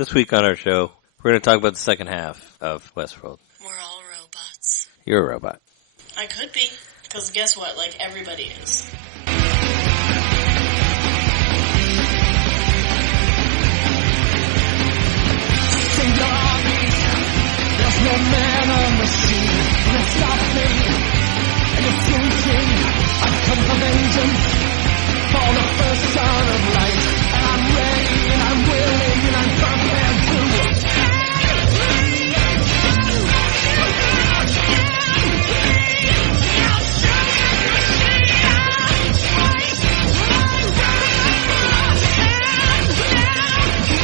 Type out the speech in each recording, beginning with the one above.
This week on our show, we're going to talk about the second half of Westworld. We're all robots. You're a robot. I could be, because guess what? Like, everybody is. There's no man or machine can stop me. And you're thinking I've come for vengeance for the first sign of light. And I'm ready and I'm willing and I'm prepared to.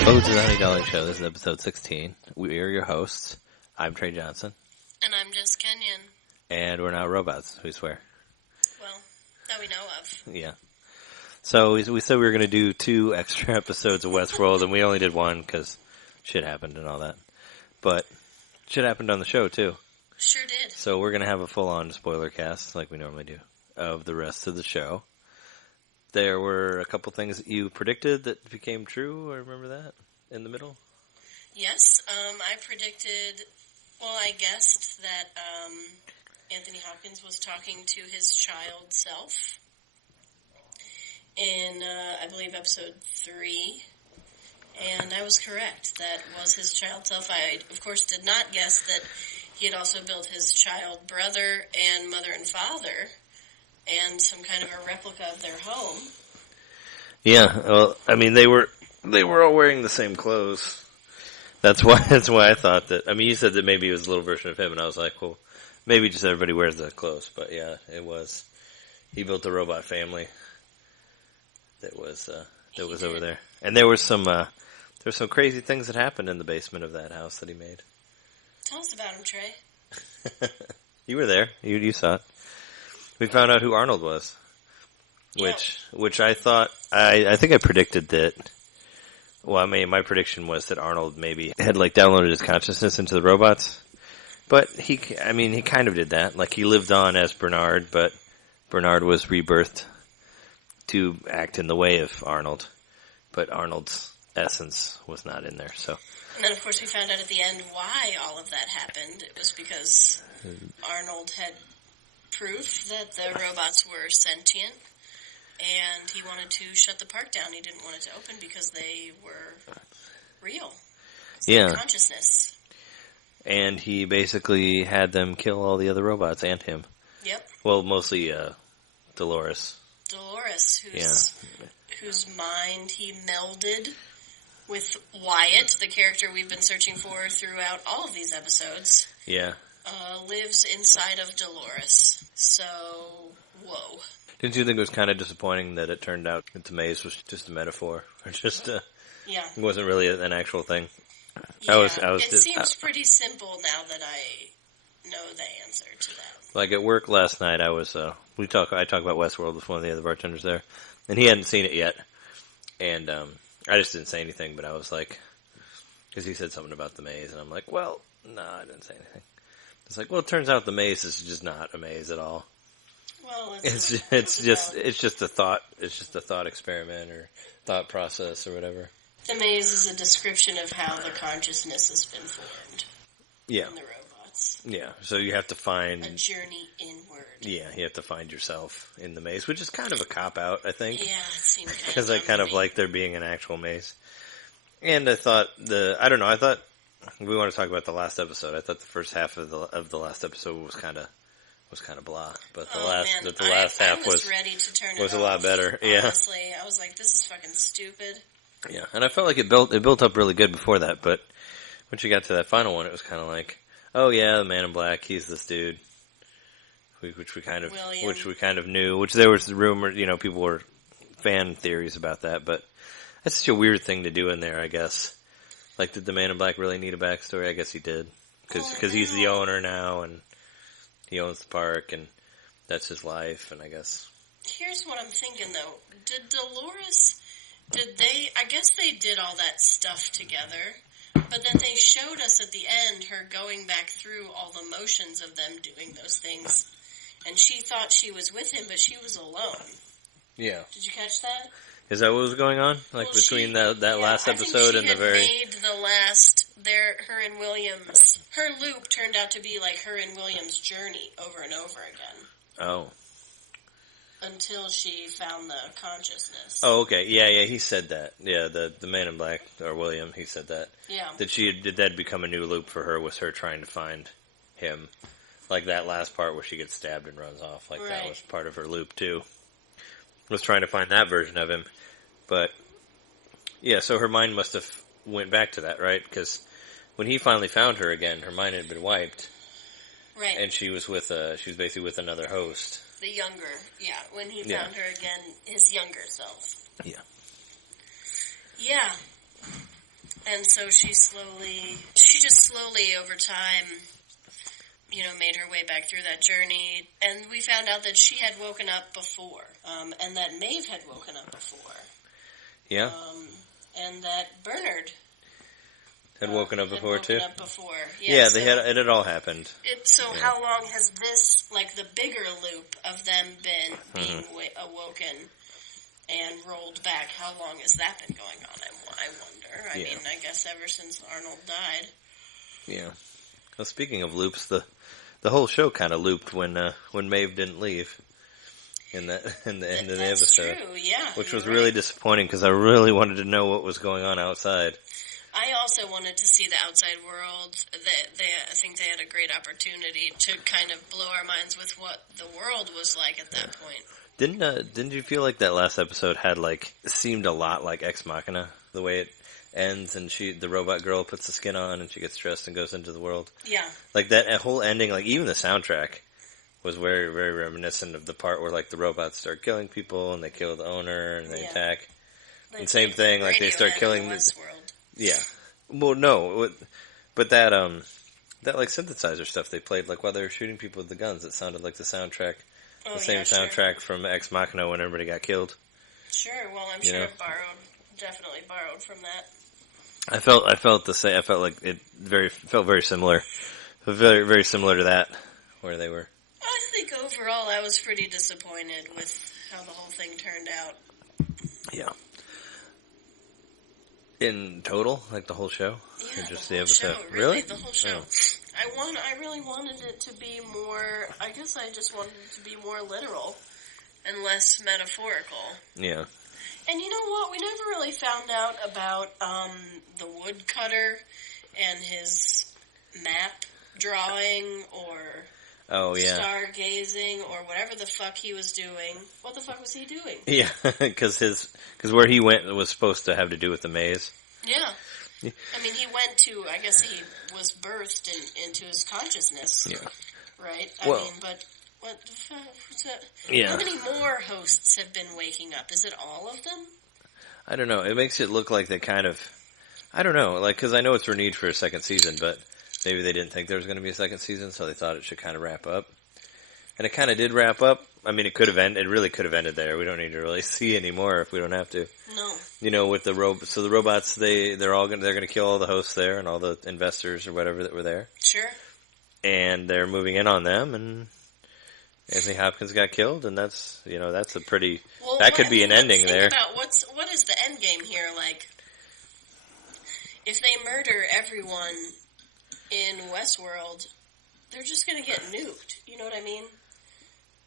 Welcome to the $90 Show. This is episode 16. We are your hosts. I'm Trey Johnson. And I'm Jess Kenyon. And we're not robots, we swear. Well, that we know of. Yeah. So we said we were going to do 2 extra episodes of Westworld, and we only did 1 because shit happened and all that. But shit happened on the show, too. Sure did. So we're going to have a full-on spoilercast, like we normally do, of the rest of the show. There were a couple things that you predicted that became true. I remember that in the middle. Yes, I predicted, I guessed that Anthony Hopkins was talking to his child self in, I believe, episode 3. And I was correct. That was his child self. I, of course, did not guess that he had also built his child brother and mother and father and some kind of a replica of their home. Yeah, well, I mean, they were all wearing the same clothes. That's why I thought that. I mean, you said that maybe it was a little version of him, and I was like, well, maybe just everybody wears the clothes. But yeah, it was. He built a robot family that was over there, and there was some crazy things that happened in the basement of that house that he made. Tell us about him, Trey. You were there. You saw it. We found out who Arnold was, which I thought, I think I predicted that, well, I mean, my prediction was that Arnold maybe had, like, downloaded his consciousness into the robots, but he kind of did that. Like, he lived on as Bernard, but Bernard was rebirthed to act in the way of Arnold, but Arnold's essence was not in there, so. And then, of course, we found out at the end why all of that happened. It was because Arnold had proof that the robots were sentient, and he wanted to shut the park down. He didn't want it to open because they were real. Yeah. Consciousness. And he basically had them kill all the other robots and him. Yep. Well, mostly Dolores. Dolores, whose mind he melded with Wyatt, the character we've been searching for throughout all of these episodes. Yeah. Lives inside of Dolores. So, whoa. Didn't you think it was kind of disappointing that it turned out that the maze was just a metaphor? Or just it wasn't really an actual thing? Yeah, it seems pretty simple now that I know the answer to that. Like at work last night, I talked about Westworld with one of the other bartenders there, and he hadn't seen it yet. And I just didn't say anything, but I was like, because he said something about the maze, and I'm like, well, no, I didn't say anything. It's like, well, it turns out the maze is just not a maze at all. Well, it's just a thought experiment or thought process or whatever. The maze is a description of how the consciousness has been formed. Yeah. In the robots. Yeah. So you have to find a journey inward. Yeah, you have to find yourself in the maze, which is kind of a cop out, I think. Yeah, it seemed kind of because I kind of like there being an actual maze. And I thought I thought we want to talk about the last episode. I thought the first half of the last episode was kind of blah, but the last half was ready to turn was it a lot off, better. Yeah, honestly, I was like, this is fucking stupid. Yeah, and I felt like it built up really good before that, but once you got to that final one, it was kind of like, oh yeah, the Man in Black, he's this dude, which we kind of knew. Which there was rumor, people were fan theories about that, but that's such a weird thing to do in there, I guess. Like, did the Man in Black really need a backstory? I guess he did. Because he's the owner now, and he owns the park, and that's his life, and I guess. Here's what I'm thinking, though. I guess they did all that stuff together, but then they showed us at the end her going back through all the motions of them doing those things, and she thought she was with him, but she was alone. Yeah. Did you catch that? Is that what was going on? Like, Well, between that last episode and the very... made the last, her and Williams, her loop turned out to be like her and Williams' journey over and over again. Oh. Until she found the consciousness. Oh, okay. Yeah, he said that. Yeah, the Man in Black, or William, he said that. Yeah. Did that become a new loop for her, was her trying to find him? Like that last part where she gets stabbed and runs off, like that was part of her loop too. Was trying to find that version of him. But, yeah, so her mind must have went back to that, right? Because when he finally found her again, her mind had been wiped. Right. And she was basically with another host. The younger, when he found her again, his younger self. Yeah. Yeah. And so she just slowly over time, made her way back through that journey. And we found out that she had woken up before, and that Maeve had woken up before. Yeah. And that Bernard had woken up before too. Up before. Yeah, it had all happened. How long has this, like the bigger loop of them been being awoken and rolled back? How long has that been going on? I wonder. I mean, I guess ever since Arnold died. Yeah. Well, speaking of loops, the whole show kind of looped when Maeve didn't leave in the end of the episode. True, yeah. Which was really disappointing because I really wanted to know what was going on outside. I also wanted to see the outside world. I think they had a great opportunity to kind of blow our minds with what the world was like at that point. Didn't you feel like that last episode had seemed a lot like Ex Machina, the way it ends and the robot girl puts the skin on and she gets dressed and goes into the world? Yeah. Like that whole ending, like even the soundtrack was very, very reminiscent of the part where the robots start killing people and they kill the owner and they attack. And same thing, they start killing Westworld. Yeah. Well, no, but that synthesizer stuff they played while they were shooting people with the guns, it sounded like the soundtrack, same soundtrack from Ex Machina when everybody got killed. Sure. Well, I'm sure it definitely borrowed from that. I felt the same. I felt like it felt very similar, very, very similar to that where they were. I think overall I was pretty disappointed with how the whole thing turned out. Yeah. In total, the whole show? Yeah, or just the whole episode? Show. Really? The whole show. Oh. I really wanted it to be more, I guess I just wanted it to be more literal and less metaphorical. Yeah. And you know what? We never really found out about the woodcutter and his map drawing or stargazing or whatever the fuck he was doing. What the fuck was he doing? Yeah, because where he went was supposed to have to do with the maze. Yeah. I mean, he went to, I guess he was birthed into his consciousness. Yeah. Right? I mean, but what the fuck? Yeah. How many more hosts have been waking up? Is it all of them? I don't know. It makes it look like they kind of, I don't know, because I know it's renewed for a second season, but maybe they didn't think there was going to be a second season, so they thought it should kind of wrap up. And it kind of did wrap up. I mean, it really could have ended there. We don't need to really see anymore if we don't have to. No. With the so the robots, they're going to kill all the hosts there and all the investors or whatever that were there. Sure. And they're moving in on them, and Anthony Hopkins got killed, and that's a pretty, that could be an ending there. What is the end game here? If they murder everyone in Westworld, they're just going to get nuked. You know what I mean?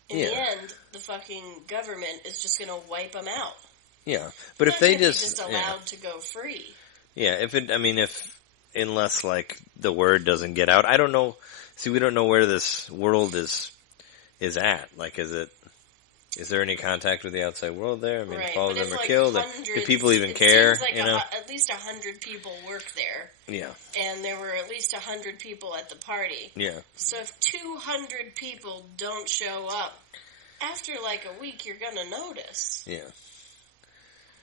In the end, the fucking government is just going to wipe them out. Yeah, but if they just allowed to go free. Yeah, unless the word doesn't get out, I don't know. See, we don't know where this world is at. Is there any contact with the outside world there? I mean, if all of them are killed, do people even care? At least 100 people work there. Yeah. And there were at least 100 people at the party. Yeah. So if 200 people don't show up, after a week, you're going to notice. Yeah.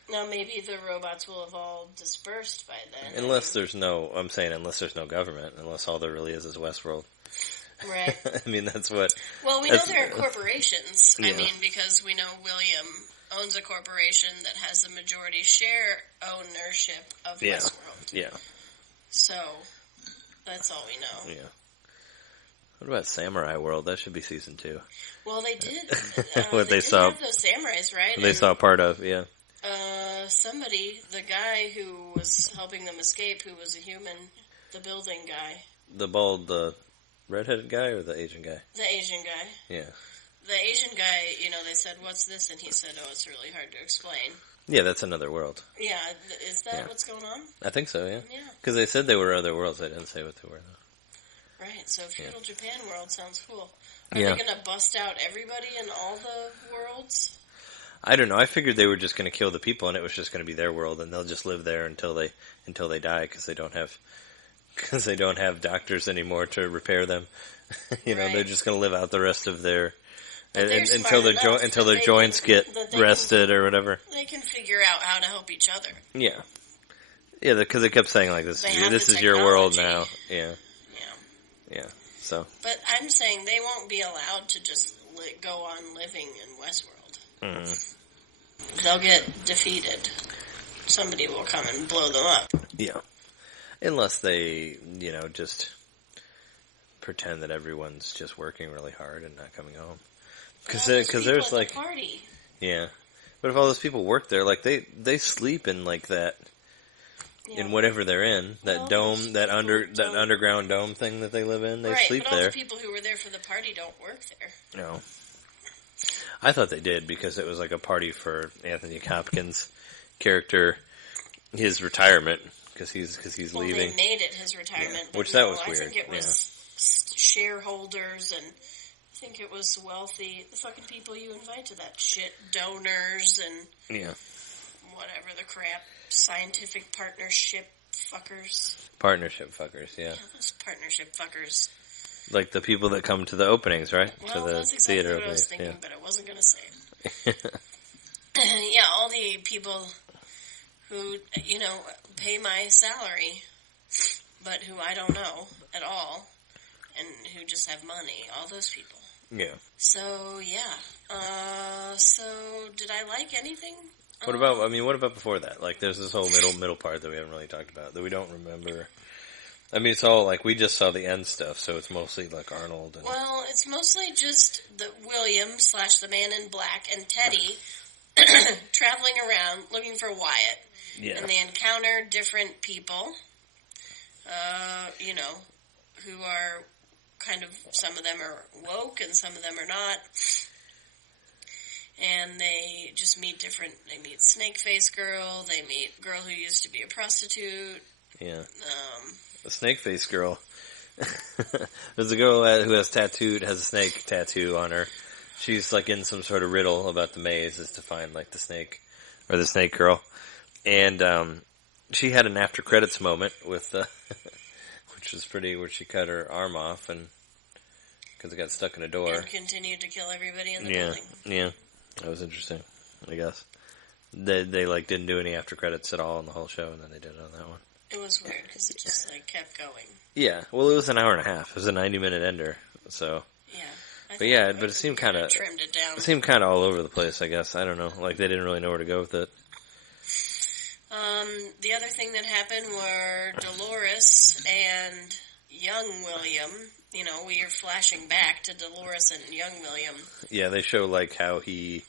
Now, maybe the robots will have all dispersed by then. Unless there's no government, unless all there really is Westworld. Right. I mean, that's what... Well, we know there are corporations. Yeah. I mean, because we know William owns a corporation that has a majority share ownership of Westworld. Yeah. So, that's all we know. Yeah. What about Samurai World? That should be season 2. Well, they did. What they did saw. Have those samurais, right? They saw part of, yeah. Somebody, the guy who was helping them escape, who was a human, the building guy. The bald, the redheaded guy or the Asian guy? The Asian guy. Yeah. The Asian guy, they said, "What's this?" And he said, "Oh, it's really hard to explain." Yeah, that's another world. Yeah, is that what's going on? I think so, yeah. Yeah. Because they said they were other worlds, they didn't say what they were, though. Right, so Feudal Japan world sounds cool. Are Yeah. they going to bust out everybody in all the worlds? I don't know. I figured they were just going to kill the people, and it was just going to be their world, and they'll just live there until they die, because they don't have doctors anymore to repair them. Right. They're just going to live out the rest of their until their joints get rested or whatever. They can figure out how to help each other. Yeah, yeah, because they kept saying like this is your world now. Yeah. So, but I'm saying they won't be allowed to just go on living in Westworld. Mm-hmm. They'll get defeated. Somebody will come and blow them up. Yeah. Unless they, just pretend that everyone's just working really hard and not coming home. Because there's like, party. Yeah. But if all those people work there, like they sleep in like that, in whatever they're in, that dome, that underground dome thing that they live in, they sleep but there. All the people who were there for the party don't work there. No. I thought they did because it was like a party for Anthony Hopkins' character, his retirement, because he's leaving. They made it his retirement, which that was weird. I think it was shareholders, and I think it was wealthy, the fucking people you invite to that shit, donors and whatever the crap, scientific partnership fuckers. Partnership fuckers, yeah. Yeah, those partnership fuckers. Like the people that come to the openings, right? Well, to the that's exactly theater what I was openings. thinking, but I wasn't going to say it. Yeah, all the people who, pay my salary, but who I don't know at all, and who just have money, all those people. Yeah. So, yeah. So, did I like anything? What about before that? Like, there's this whole middle part that we haven't really talked about, that we don't remember. I mean, it's all, like, we just saw the end stuff, so it's mostly, like, Arnold and... Well, it's mostly just the William / the Man in Black and Teddy traveling around looking for Wyatt. Yeah. And they encounter different people, who are kind of, some of them are woke and some of them are not. And they just meet they meet Snake Face Girl, they meet girl who used to be a prostitute. Yeah. The Snake Face Girl. There's a girl who has a snake tattoo on her. She's like in some sort of riddle about the maze is to find like the snake, or the snake girl. And, she had an after credits moment with, which was pretty, where she cut her arm off and, cause it got stuck in a door. And continued to kill everybody in the building. Yeah. That was interesting, I guess. They like didn't do any after credits at all on the whole show, and then they did it on that one. It was weird because it just like kept going. Yeah, well, it was an hour and a half. It was a 90-minute ender, so. Yeah, but it seemed kind of trimmed it down. It seemed kind of all over the place. I guess I don't know. Like they didn't really know where to go with it. The other thing that happened were Dolores and young William. We are flashing back to Dolores and young William. Yeah, they show like how he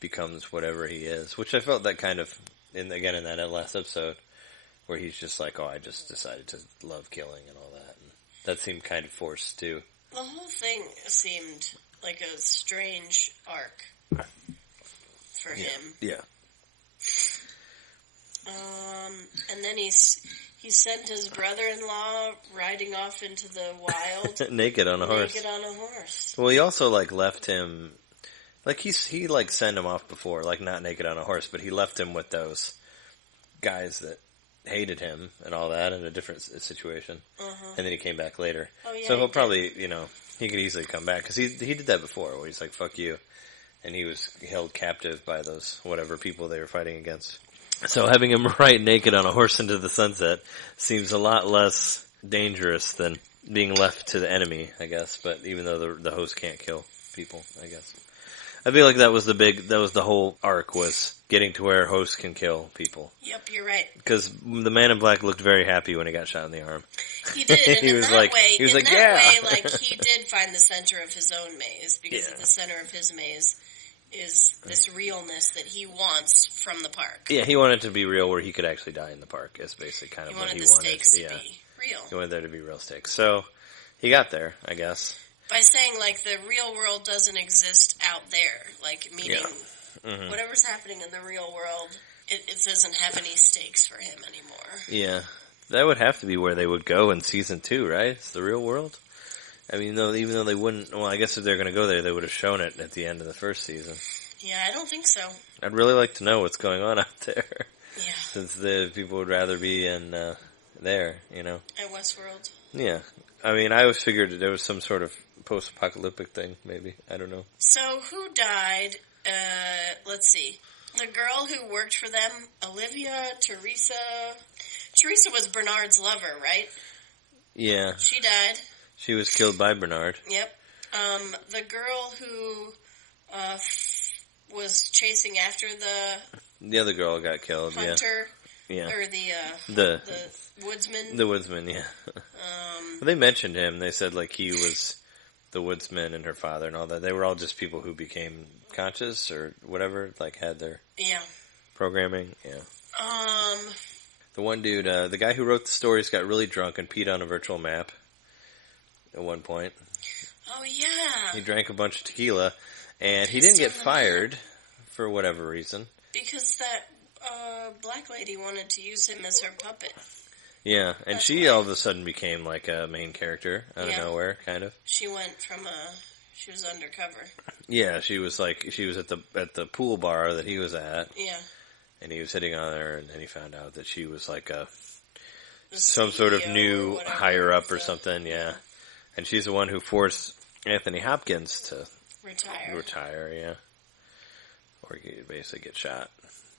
becomes whatever he is, which I felt that kind of in that last episode where he's just like, oh, I just decided to love killing and all that. And that seemed kind of forced too. The whole thing seemed like a strange arc for him. Yeah. And then he sent his brother-in-law riding off into the wild. Naked on a horse. Well, he also, like, left him... Like, he sent him off before, like, not naked on a horse, but he left him with those guys that hated him and all that in a different situation. Uh-huh. And then he came back later. Oh, yeah, so he'll probably, he could easily come back. Because he did that before, where he's like, fuck you. And he was held captive by those whatever people they were fighting against. So having him ride naked on a horse into the sunset seems a lot less dangerous than being left to the enemy, I guess. But even though the host can't kill people, I guess. I feel like that was the whole arc, was getting to where hosts can kill people. Yep, you're right. Because the Man in Black looked very happy when he got shot in the arm. He did, and he in was that like, way, yeah. like, he did find the center of his own maze, because at the center of his maze is this realness that he wants from the park. Yeah, he wanted it to be real where he could actually die in the park. Is basically kind of He what wanted he the wanted. stakes to be real. He wanted there to be real stakes. So he got there, I guess. By saying, like, the real world doesn't exist out there. Like, meaning whatever's happening in the real world, it doesn't have any stakes for him anymore. Yeah. That would have to be where they would go in season 2, right? It's the real world. I mean, even though they wouldn't, well, I guess if they're going to go there, they would have shown it at the end of the first season. Yeah, I don't think so. I'd really like to know what's going on out there. Yeah. Since the people would rather be in there, you know. At Westworld. Yeah. I mean, I always figured that there was some sort of post-apocalyptic thing, maybe. I don't know. So, who died? Let's see. The girl who worked for them, Olivia, Teresa. Teresa was Bernard's lover, right? Yeah. She died. She was killed by Bernard. Yep. The girl who was chasing after the other girl got killed. hunter, yeah. Or the woodsman. The woodsman, yeah. They mentioned him. They said like he was the woodsman and her father and all that. They were all just people who became conscious or whatever, like had their programming. Yeah. The one dude, the guy who wrote the stories, got really drunk and peed on a virtual map. At one point. Oh, yeah. He drank a bunch of tequila, and he didn't get fired for whatever reason. Because that black lady wanted to use him as her puppet. Yeah, and she all of a sudden became like a main character out of nowhere, kind of. She went from she was undercover. Yeah, she was at the pool bar that he was at. Yeah. And he was hitting on her, and then he found out that she was like some sort of new higher up or something, yeah. And she's the one who forced Anthony Hopkins to retire, yeah. Or basically get shot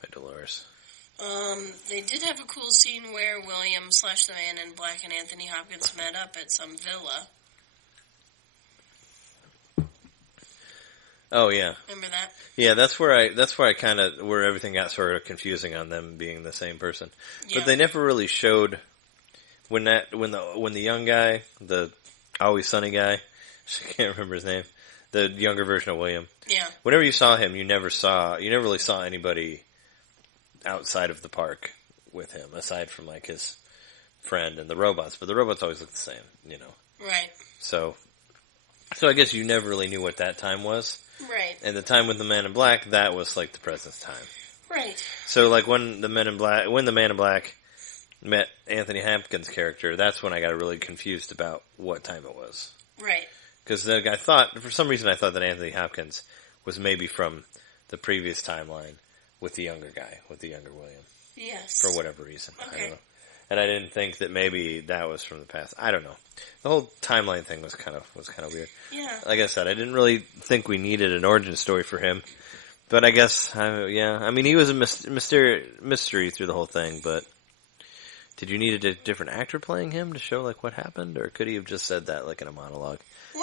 by Dolores. They did have a cool scene where William / the Man in Black and Anthony Hopkins met up at some villa. Oh yeah. Remember that? Yeah, that's where everything got sort of confusing on them being the same person. Yeah. But they never really showed when the young guy, the Always Sunny guy, I can't remember his name, the younger version of William. Yeah. Whenever you saw him, you never really saw anybody outside of the park with him, aside from like his friend and the robots. But the robots always look the same, you know. Right. So I guess you never really knew what that time was. Right. And the time with the Man in Black, that was like the present time. Right. So like when the Man in Black met Anthony Hopkins' character, that's when I got really confused about what time it was. Right. Because for some reason I thought that Anthony Hopkins was maybe from the previous timeline with the younger guy, with the younger William. Yes. For whatever reason. Okay. I don't know. And I didn't think that maybe that was from the past. I don't know. The whole timeline thing was kind of weird. Yeah. Like I said, I didn't really think we needed an origin story for him. But I guess, I mean, he was a mystery through the whole thing, but did you need a different actor playing him to show, like, what happened? Or could he have just said that, like, in a monologue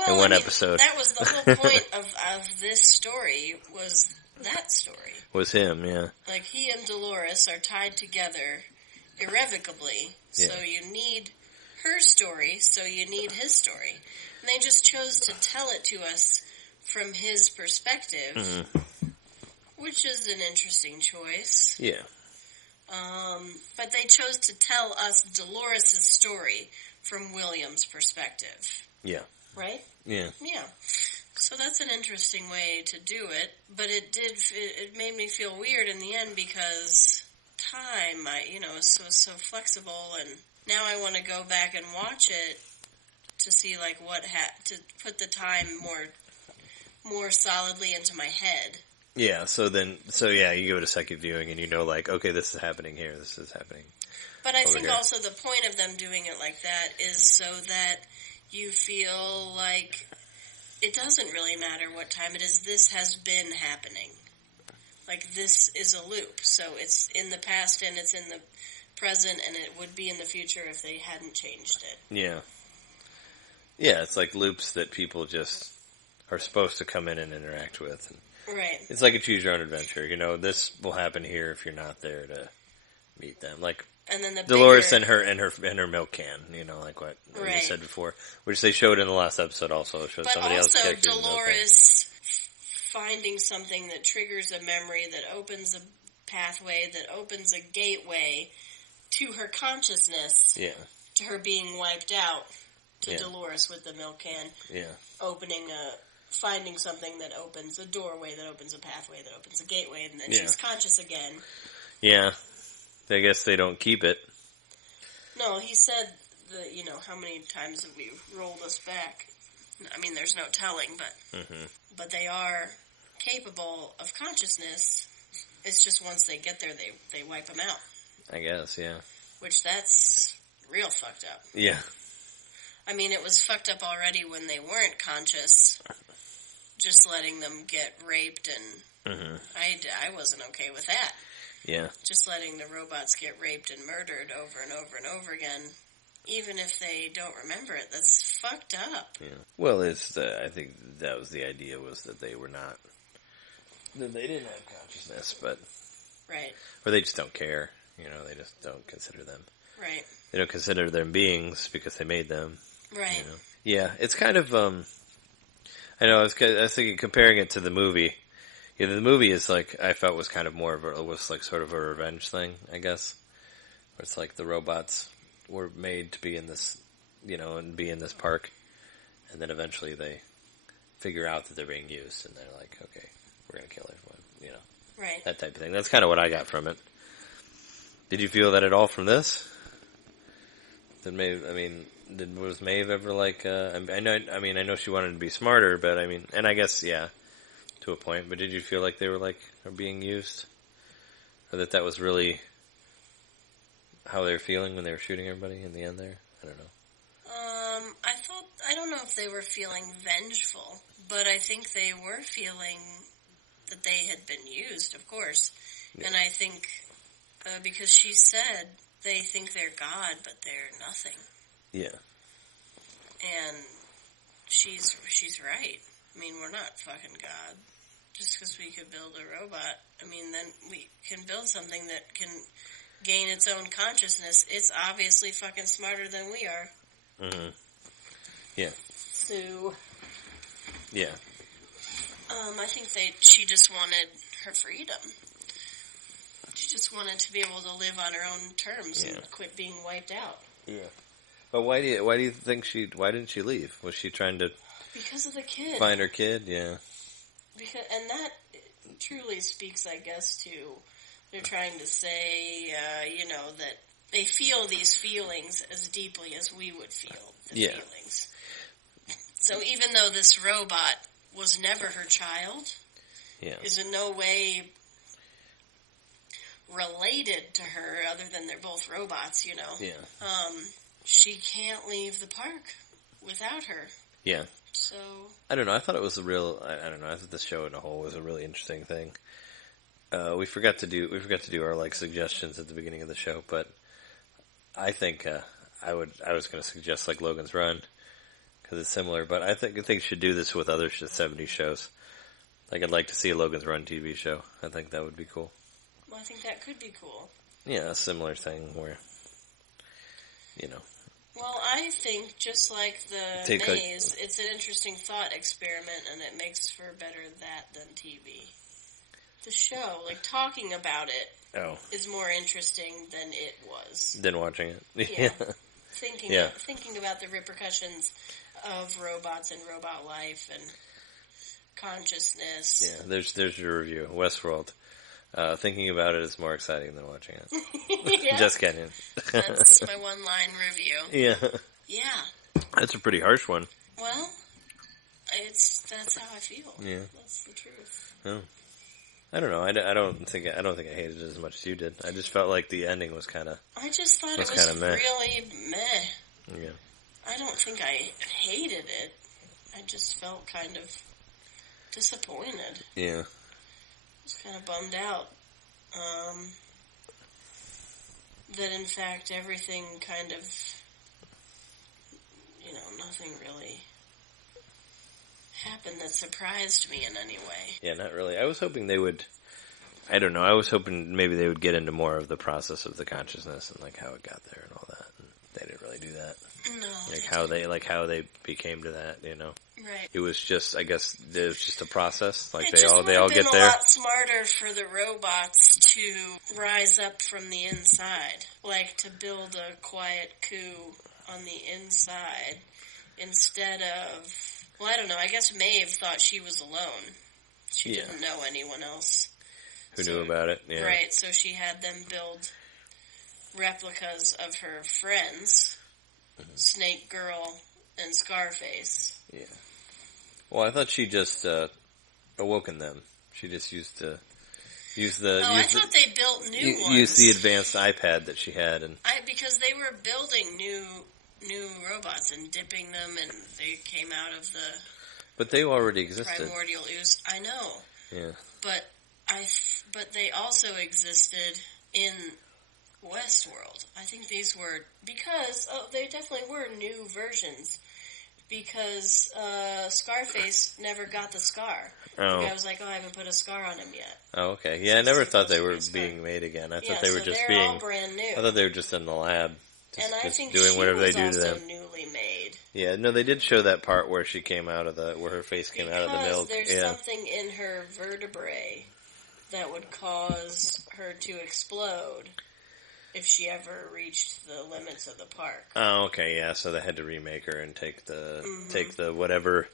in one episode? That was the whole point of this story, was that story. Was him, yeah. Like, he and Dolores are tied together irrevocably, so you need her story, so you need his story. And they just chose to tell it to us from his perspective, which is an interesting choice. Yeah. But they chose to tell us Dolores' story from William's perspective. Yeah. Right? Yeah. Yeah. So that's an interesting way to do it, but it made me feel weird in the end because time, is so flexible, and now I want to go back and watch it to see like to put the time more solidly into my head. Yeah, so you go to second viewing and you know, like, okay, this is happening here, this is happening. But I think also the point of them doing it like that is so that you feel like it doesn't really matter what time it is. This has been happening. Like, this is a loop. So it's in the past and it's in the present, and it would be in the future if they hadn't changed it. Yeah. Yeah, it's like loops that people just are supposed to come in and interact with. Right. It's like a choose your own adventure. You know, this will happen here if you're not there to meet them. Like and then Dolores and her milk can. You know, like what you said before, which they showed in the last episode. Also showed somebody else's character. But also Dolores finding something that triggers a memory, that opens a pathway, that opens a gateway to her consciousness, to her being wiped out, to Dolores with the milk can, finding something that opens a doorway, that opens a pathway, that opens a gateway, and then she's conscious again. Yeah. I guess they don't keep it. No, he said that, how many times have we rolled us back? I mean, there's no telling, but they are capable of consciousness. It's just once they get there, they wipe them out. I guess, yeah. Which, that's real fucked up. Yeah. I mean, it was fucked up already when they weren't conscious, just letting them get raped, and I wasn't okay with that. Yeah. Just letting the robots get raped and murdered over and over and over again, even if they don't remember it, that's fucked up. Yeah. Well, I think that was the idea, was that they were not, that they didn't have consciousness, but... Right. Or they just don't care, they just don't consider them. Right. They don't consider them beings because they made them. Right. Yeah, it's kind of, I know, I was thinking, comparing it to the movie. Yeah, the movie is like, I felt was kind of more of was like sort of a revenge thing, I guess. Where it's like the robots were made to be in this, and be in this park. And then eventually they figure out that they're being used, and they're like, okay, we're going to kill everyone, Right. That type of thing. That's kind of what I got from it. Did you feel that at all from this? Was Maeve ever like, I know she wanted to be smarter, but and I guess, yeah, to a point, but did you feel like they were being used? Or that was really how they were feeling when they were shooting everybody in the end there? I don't know. I don't know if they were feeling vengeful, but I think they were feeling that they had been used, of course. Yeah. And I think, because she said they think they're God, but they're nothing. Yeah. And she's right. I mean, we're not fucking God. Just because we could build a robot, then we can build something that can gain its own consciousness. It's obviously fucking smarter than we are. Mm-hmm. Yeah. So... Yeah. I think she just wanted her freedom. She just wanted to be able to live on her own terms and quit being wiped out. Yeah. But why do you think why didn't she leave? Was she trying to... Because of the kid. Find her kid, yeah. And that truly speaks, I guess, to... They're trying to say, that they feel these feelings as deeply as we would feel the feelings. So even though this robot was never her child, is in no way related to her other than they're both robots, Yeah. She can't leave the park without her. Yeah. So... I don't know, I thought it was I don't know, I thought the show as a whole was a really interesting thing. We forgot to do our suggestions at the beginning of the show, but I think I was going to suggest Logan's Run because it's similar, but I think you should do this with other 70s shows. I'd like to see a Logan's Run TV show. I think that would be cool. Well, I think that could be cool. Yeah, a similar thing where, Well, I think just like the maze, it's an interesting thought experiment, and it makes for better that than TV. The show, talking about it, is more interesting than it was. Than watching it. Yeah. Thinking about the repercussions of robots and robot life and consciousness. Yeah, there's your review. Westworld. Thinking about it is more exciting than watching it. Yeah. Just kidding. That's my one-line review. Yeah. Yeah. That's a pretty harsh one. Well, that's how I feel. Yeah. That's the truth. Oh. I don't know. I don't think I hated it as much as you did. I just felt like the ending was kind of... I just thought it was really meh. Yeah. I don't think I hated it. I just felt kind of disappointed. Yeah. I was kind of bummed out. That in fact everything kind of, nothing really happened that surprised me in any way. Yeah, not really. I was hoping they would, I don't know, I was hoping maybe they would get into more of the process of the consciousness and how it got there and all that. And they didn't really do that. No. How they became to that, Right. It was just, I guess, it was just a process. Like It they just all would have get been there. a lot smarter for the robots to rise up from the inside. Like to build a quiet coup on the inside instead of... Well, I don't know. I guess Maeve thought she was alone. She didn't know anyone else. Who knew about it? Yeah. Right, so she had them build replicas of her friends, Snake Girl and Scarface. Yeah. Well, I thought she just awoken them. She just used the I thought they built new ones. Used the advanced iPad that she had, and because they were building new robots and dipping them, and they came out of the but they already existed. primordial ooze. I know. Yeah. But but they also existed in Westworld. I think these were because they definitely were new versions. Because Scarface never got the scar. Oh. The guy was like, "Oh, I haven't put a scar on him yet." Oh, okay. Yeah, I never thought they were being made again. I thought they were just being all brand new. I thought they were just in the lab, and I think doing she whatever they was do to also them. newly made. Yeah, no, they did show that part where she came out of where her face came out of the milk. There's something in her vertebrae that would cause her to explode if she ever reached the limits of the park. Oh, okay, yeah. So they had to remake her and take the whatever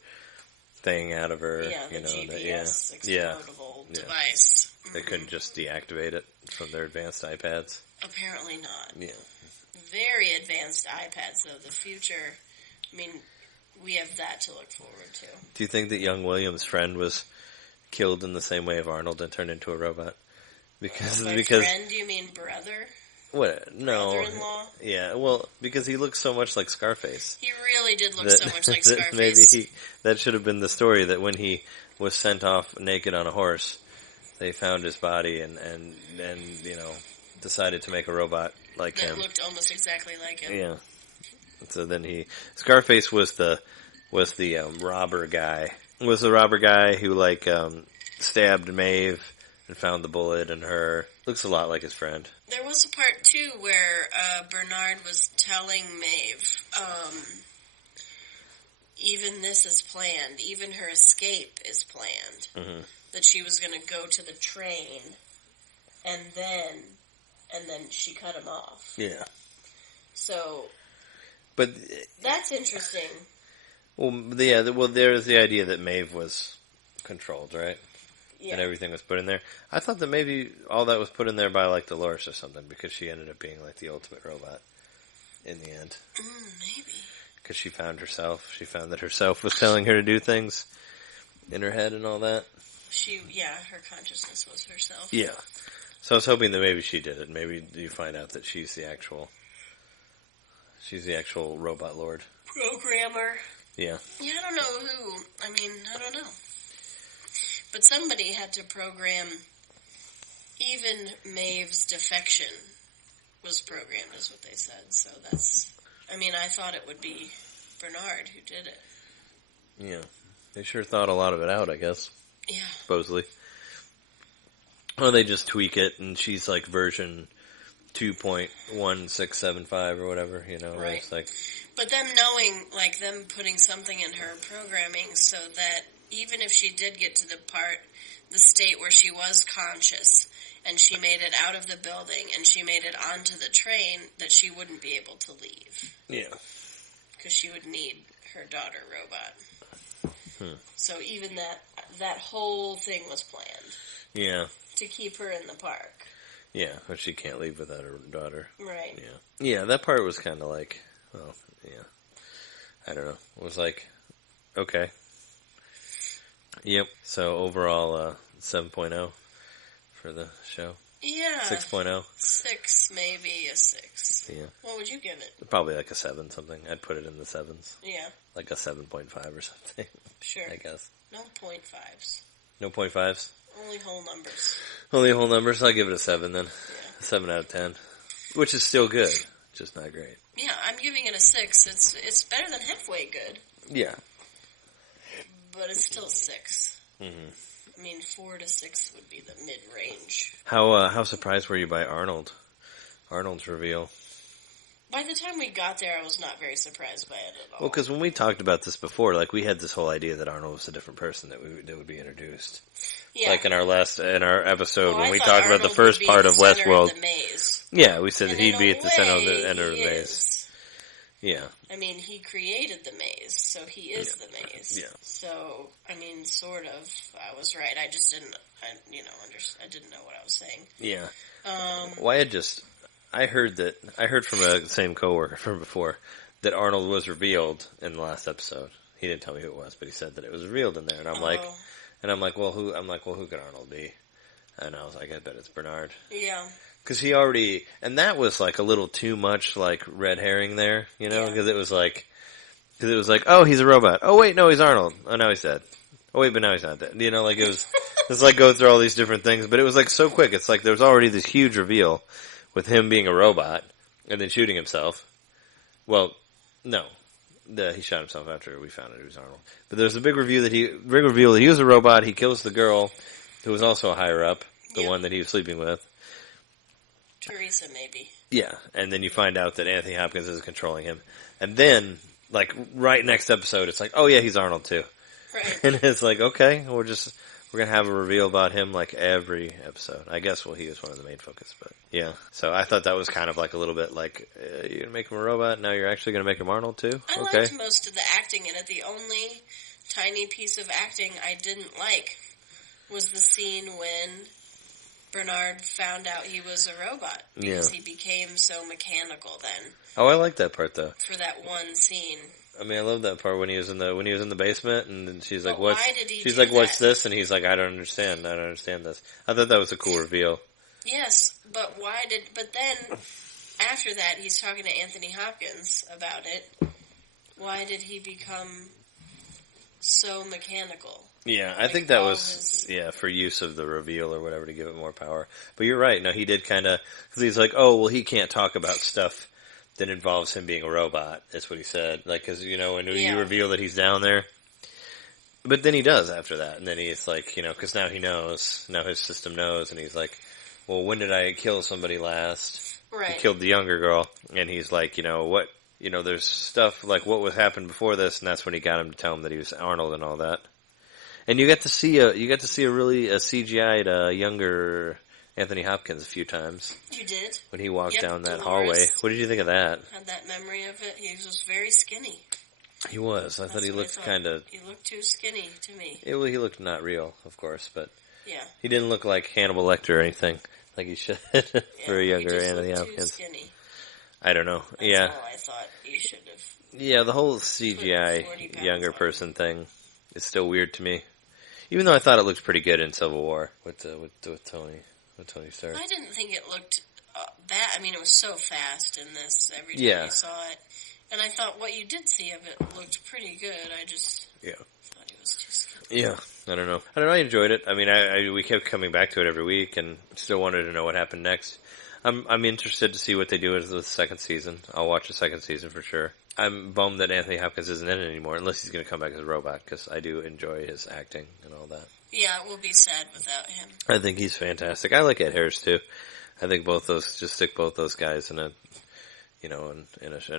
thing out of her. Yeah, the GPS explodable device. They couldn't just deactivate it from their advanced iPads. Apparently not. Yeah. Very advanced iPads, though. The future, I mean, we have that to look forward to. Do you think that young William's friend was killed in the same way of Arnold and turned into a robot? Because friend, you mean brother? What? No. Brother-in-law? Yeah, well, because he looks so much like Scarface. He really did look so much like Scarface. Maybe that should have been the story, that when he was sent off naked on a horse, they found his body and decided to make a robot like him. That looked almost exactly like him. Yeah. So then Scarface was the robber guy. Was the robber guy who stabbed Maeve and found the bullet in her. Looks a lot like his friend. There was a part, too, where Bernard was telling Maeve, even this is planned, even her escape is planned. Mm-hmm. That she was going to go to the train, and then she cut him off. Yeah. So, but that's interesting. Well, there's the idea that Maeve was controlled, right? Yeah. And everything was put in there. I thought that maybe all that was put in there by Dolores or something, because she ended up being the ultimate robot in the end. Maybe. Because she found herself. She found that herself was telling her to do things in her head and all that. Her consciousness was herself. Yeah. So I was hoping that maybe she did it. Maybe you find out that she's the actual robot lord. Programmer. Yeah. Yeah, I don't know who. I don't know. But somebody had to program, even Maeve's defection was programmed, is what they said. So I thought it would be Bernard who did it. Yeah. They sure thought a lot of it out, I guess. Yeah. Supposedly. Or they just tweak it, and she's version 2.1675 or whatever, Right. It's but them knowing, them putting something in her programming so that even if she did get to the state where she was conscious, and she made it out of the building, and she made it onto the train, that she wouldn't be able to leave. Yeah. Because she would need her daughter robot. So even that whole thing was planned. Yeah. To keep her in the park. Yeah, but she can't leave without her daughter. Right. Yeah. Yeah, that part was kind of I don't know. It was okay. Yep. So overall, 7.0 for the show. Yeah. 6.0. 6, maybe a 6. Yeah. What would you give it? Probably a 7 something. I'd put it in the 7s. Yeah. A 7.5 or something. Sure. I guess. No 0.5s. No 0.5s? Only whole numbers. Only whole numbers? I'll give it a 7 then. Yeah. 7 out of 10. Which is still good. Just not great. Yeah, I'm giving it a 6. It's better than halfway good. Yeah. But it's still 6. Mm-hmm. 4 to 6 would be the mid-range. How surprised were you by Arnold's reveal? By the time we got there, I was not very surprised by it at all. Well, because when we talked about this before, like, we had this whole idea that Arnold was a different person that would be introduced. Yeah. Like in our episode Well, when I we thought talked about the Arnold first would be part the of center Westworld. the maze. Yeah, we said that And he'd in be a at the center of way, the end of the he maze. is. Yeah. I mean, he created the maze, so he is the maze. Yeah. So, I mean, sort of, I was right. I just didn't, I didn't know what I was saying. Yeah. Well, I heard from a same coworker from before that Arnold was revealed in the last episode. He didn't tell me who it was, but he said that it was revealed in there, and I'm like, well, who could Arnold be? And I was like, I bet it's Bernard. Yeah. Because and that was like a little too much like red herring there, you know, because it was like, oh, he's a robot. Oh wait, no, he's Arnold. Oh, now he's dead. Oh wait, but now he's not dead. You know, like it was, it's like go through all these different things, but it was like so quick. It's like there was already this huge reveal with him being a robot and then shooting himself. Well, no, he shot himself after we found out he was Arnold. But there's a big reveal that he was a robot. He kills the girl who was also a higher up, the one that he was sleeping with. Teresa, maybe. Yeah, and then you find out that Anthony Hopkins is controlling him. And then, like, right next episode, it's like, oh yeah, he's Arnold too. Right. And it's like, okay, we're gonna have a reveal about him, like, every episode. I guess, he was one of the main focus, but, yeah. So I thought that was kind of like a little bit like, you're gonna make him a robot, now you're actually gonna make him Arnold too? I liked most of the acting in it. The only tiny piece of acting I didn't like was the scene when Bernard found out he was a robot. Because he became so mechanical then. Oh, I like that part though. For that one scene. I mean, I love that part when he was in the basement, and then she's like, "What's?" She's like, "What's this?" And he's like, "I don't understand this." I thought that was a cool reveal. Yes, but But then after that, he's talking to Anthony Hopkins about it. Why did he become so mechanical? Yeah, I think that was for use of the reveal or whatever to give it more power. But you're right. No, he did kind of because he's like, "Oh, well, he can't talk about stuff that involves him being a robot." That's what he said. Like, because when you reveal that he's down there, but then he does after that, and then he's like, because now he knows, now his system knows, and he's like, "Well, when did I kill somebody last?" Right. He killed the younger girl, and he's like, what? There's stuff like what was happened before this, and that's when he got him to tell him that he was Arnold and all that. And you get to see a really CGI'd younger Anthony Hopkins a few times. You did? When he walked down that hallway. What did you think of that? Had that memory of it. He was very skinny. He was. I thought he looked kind of... He looked too skinny to me. He looked not real, of course, but... Yeah. He didn't look like Hannibal Lecter or anything, like he should for a younger Anthony Hopkins. Too skinny. I don't know. That's all I thought he should have. Yeah, the whole CGI younger person thing is still weird to me. Even though I thought it looked pretty good in Civil War with Tony Stark. I didn't think it looked bad. I mean, it was so fast in this every time you saw it. And I thought what you did see of it looked pretty good. I just thought he was too skinny. Yeah, I don't know. I enjoyed it. I mean, we kept coming back to it every week and still wanted to know what happened next. I'm interested to see what they do with the second season. I'll watch the second season for sure. I'm bummed that Anthony Hopkins isn't in it anymore, unless he's going to come back as a robot, because I do enjoy his acting and all that. Yeah, it will be sad without him. I think he's fantastic. I like Ed Harris too. I think stick both those guys in a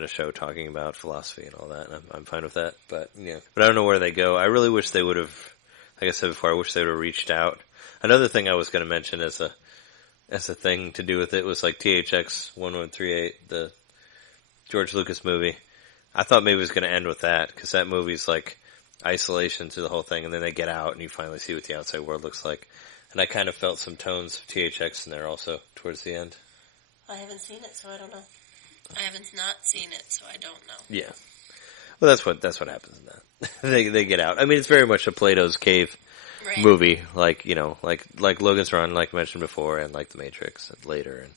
show talking about philosophy and all that. And I'm fine with that. But I don't know where they go. I really wish they would have, like I said before, I wish they would have reached out. Another thing I was going to mention as a thing to do with it was like THX 1138, the George Lucas movie. I thought maybe it was going to end with that, because that movie's like isolation to the whole thing, and then they get out and you finally see what the outside world looks like. And I kind of felt some tones of THX in there also towards the end. I haven't seen it, so I don't know. I haven't not seen it, so I don't know. Yeah. Well, that's what happens in that. they get out. I mean, it's very much a Plato's Cave movie, like Logan's Run, like mentioned before, and like The Matrix and later, and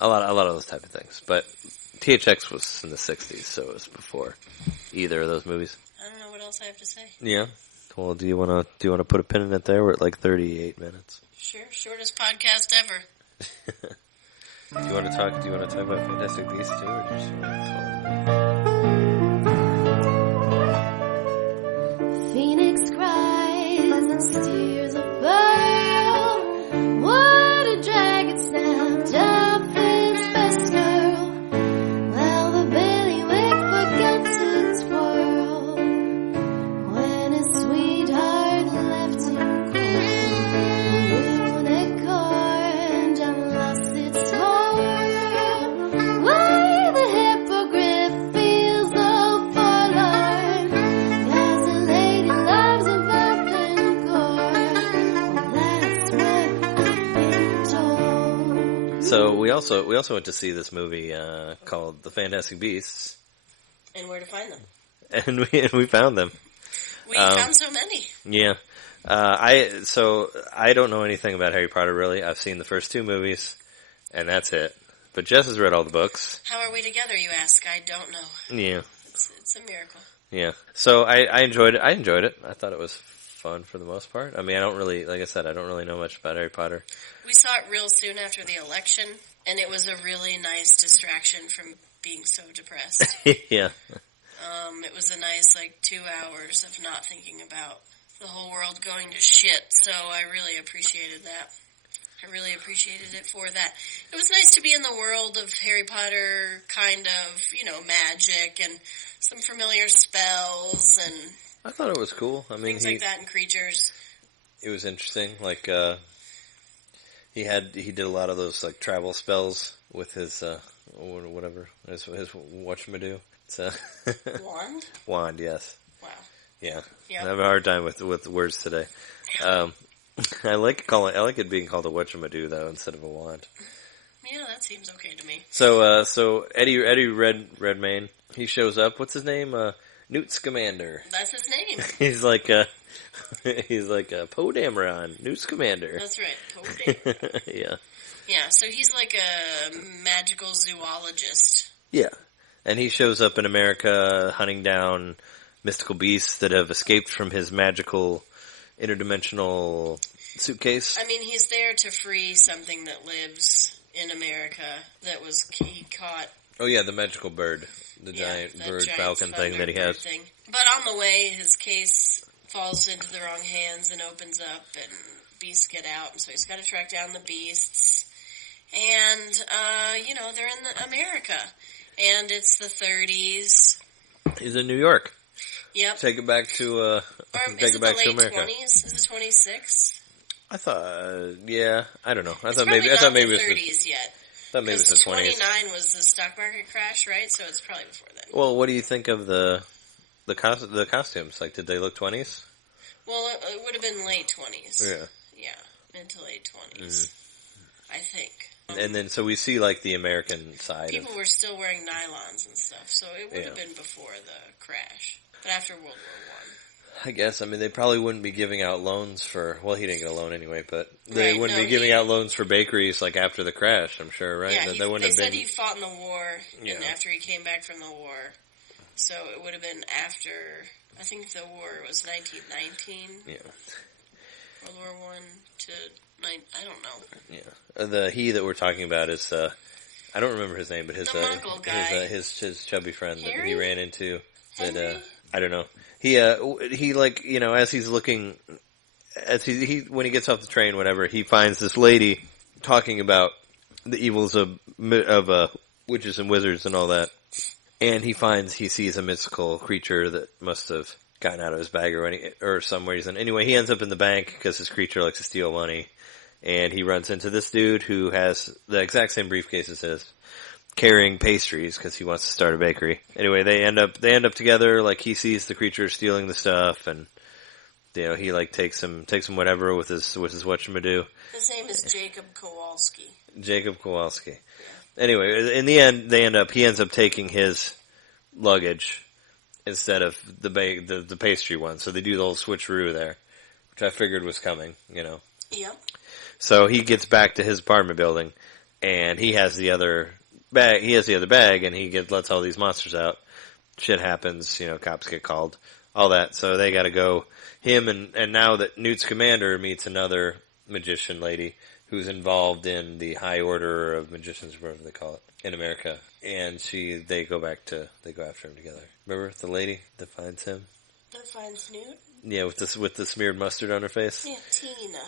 a lot of those type of things. But THX was in the 60s, so it was before either of those movies. I don't know what else I have to say. Yeah. Well, do you want to put a pin in it there? We're at like 38 minutes. Sure, shortest podcast ever. Do you want to talk about Fantastic Beasts too, or just want to call it? Phoenix cries and steers a fire. What a drag it snapped up his best girl. So we also went to see this movie called The Fantastic Beasts, And where to find them? and we found them. We found so many. Yeah. I don't know anything about Harry Potter really. I've seen the first 2 movies, and that's it. But Jess has read all the books. How are we together, you ask? I don't know. Yeah. It's a miracle. Yeah. So I enjoyed it. I thought it was fun for the most part. I mean, I don't really, like I said, I don't really know much about Harry Potter. We saw it real soon after the election, and it was a really nice distraction from being so depressed. Yeah. It was a nice, 2 hours of not thinking about the whole world going to shit, so I really appreciated that. I really appreciated it for that. It was nice to be in the world of Harry Potter, kind of, magic and some familiar spells and I thought it was cool. I mean, things like that and creatures. It was interesting. He did a lot of those travel spells with his whatever his whatchamado. It's Wand? Wand, yes. Wow. Yeah. Yep. I have a hard time with words today. I like it being called a whatchamado though instead of a wand. Yeah, that seems okay to me. So Eddie Redmayne, he shows up. What's his name? Newt Scamander. That's his name. He's like a Poe Dameron, Newt Scamander. That's right. Poe Yeah. Yeah, so he's like a magical zoologist. Yeah. And he shows up in America hunting down mystical beasts that have escaped from his magical interdimensional suitcase. I mean, he's there to free something that lives in America that he caught. Oh yeah, the magical bird. The giant bird falcon thing that he has. Thing. But on the way, his case falls into the wrong hands and opens up, and beasts get out, and so he's got to track down the beasts. And, they're in America. And it's the 30s. He's in New York. Yep. Take it back to, take it back to America. Is it the late 20s? Is it 26? I thought, yeah, I don't know. I thought maybe it was the the 30s yet. I thought maybe it was the 20s. 29 was the stock market crash, right? So it's probably before then. Well, what do you think of the costumes? Did they look 20s? Well, it would have been late 20s. Yeah. Yeah, mid to late 20s. Mm-hmm. I think. And then, so we see, the American side. People were still wearing nylons and stuff, so it would have been before the crash. But after World War I. I guess. I mean, they probably wouldn't be giving out loans for... Well, he didn't get a loan anyway, but they Right, wouldn't no, be giving out loans for bakeries, after the crash, I'm sure, right? Yeah, That wouldn't they have said been... he fought in the war, Yeah. and after he came back from the war. So it would have been after... I think the war was 1919. Yeah. World War I to... I don't know. Yeah. The he that we're talking about is... I don't remember his name, but his The Mongol guy. his chubby friend that Harry? he ran into. That Henry? I don't know. He as he's looking, he when he gets off the train, whatever, he finds this lady talking about the evils of witches and wizards and all that, and he sees a mystical creature that must have gotten out of his bag or some reason. Anyway, he ends up in the bank because his creature likes to steal money. And he runs into this dude who has the exact same briefcase as his, carrying pastries because he wants to start a bakery. Anyway, they end up together. He sees the creature stealing the stuff, and he takes him whatever with his whatchamado. His name is Jacob Kowalski. Jacob Kowalski. Yeah. Anyway, in the end, he ends up taking his luggage instead of the pastry one. So they do the whole switcheroo there, which I figured was coming. Yep. So he gets back to his apartment building, and he has the other bag. And he lets all these monsters out. Shit happens, cops get called, all that. So they got to go. Him and now that Newt Scamander meets another magician lady who's involved in the High Order of Magicians, whatever they call it, in America, and they go after him together. Remember the lady that finds him? That finds Newt? Yeah, with the smeared mustard on her face. Yeah, Tina.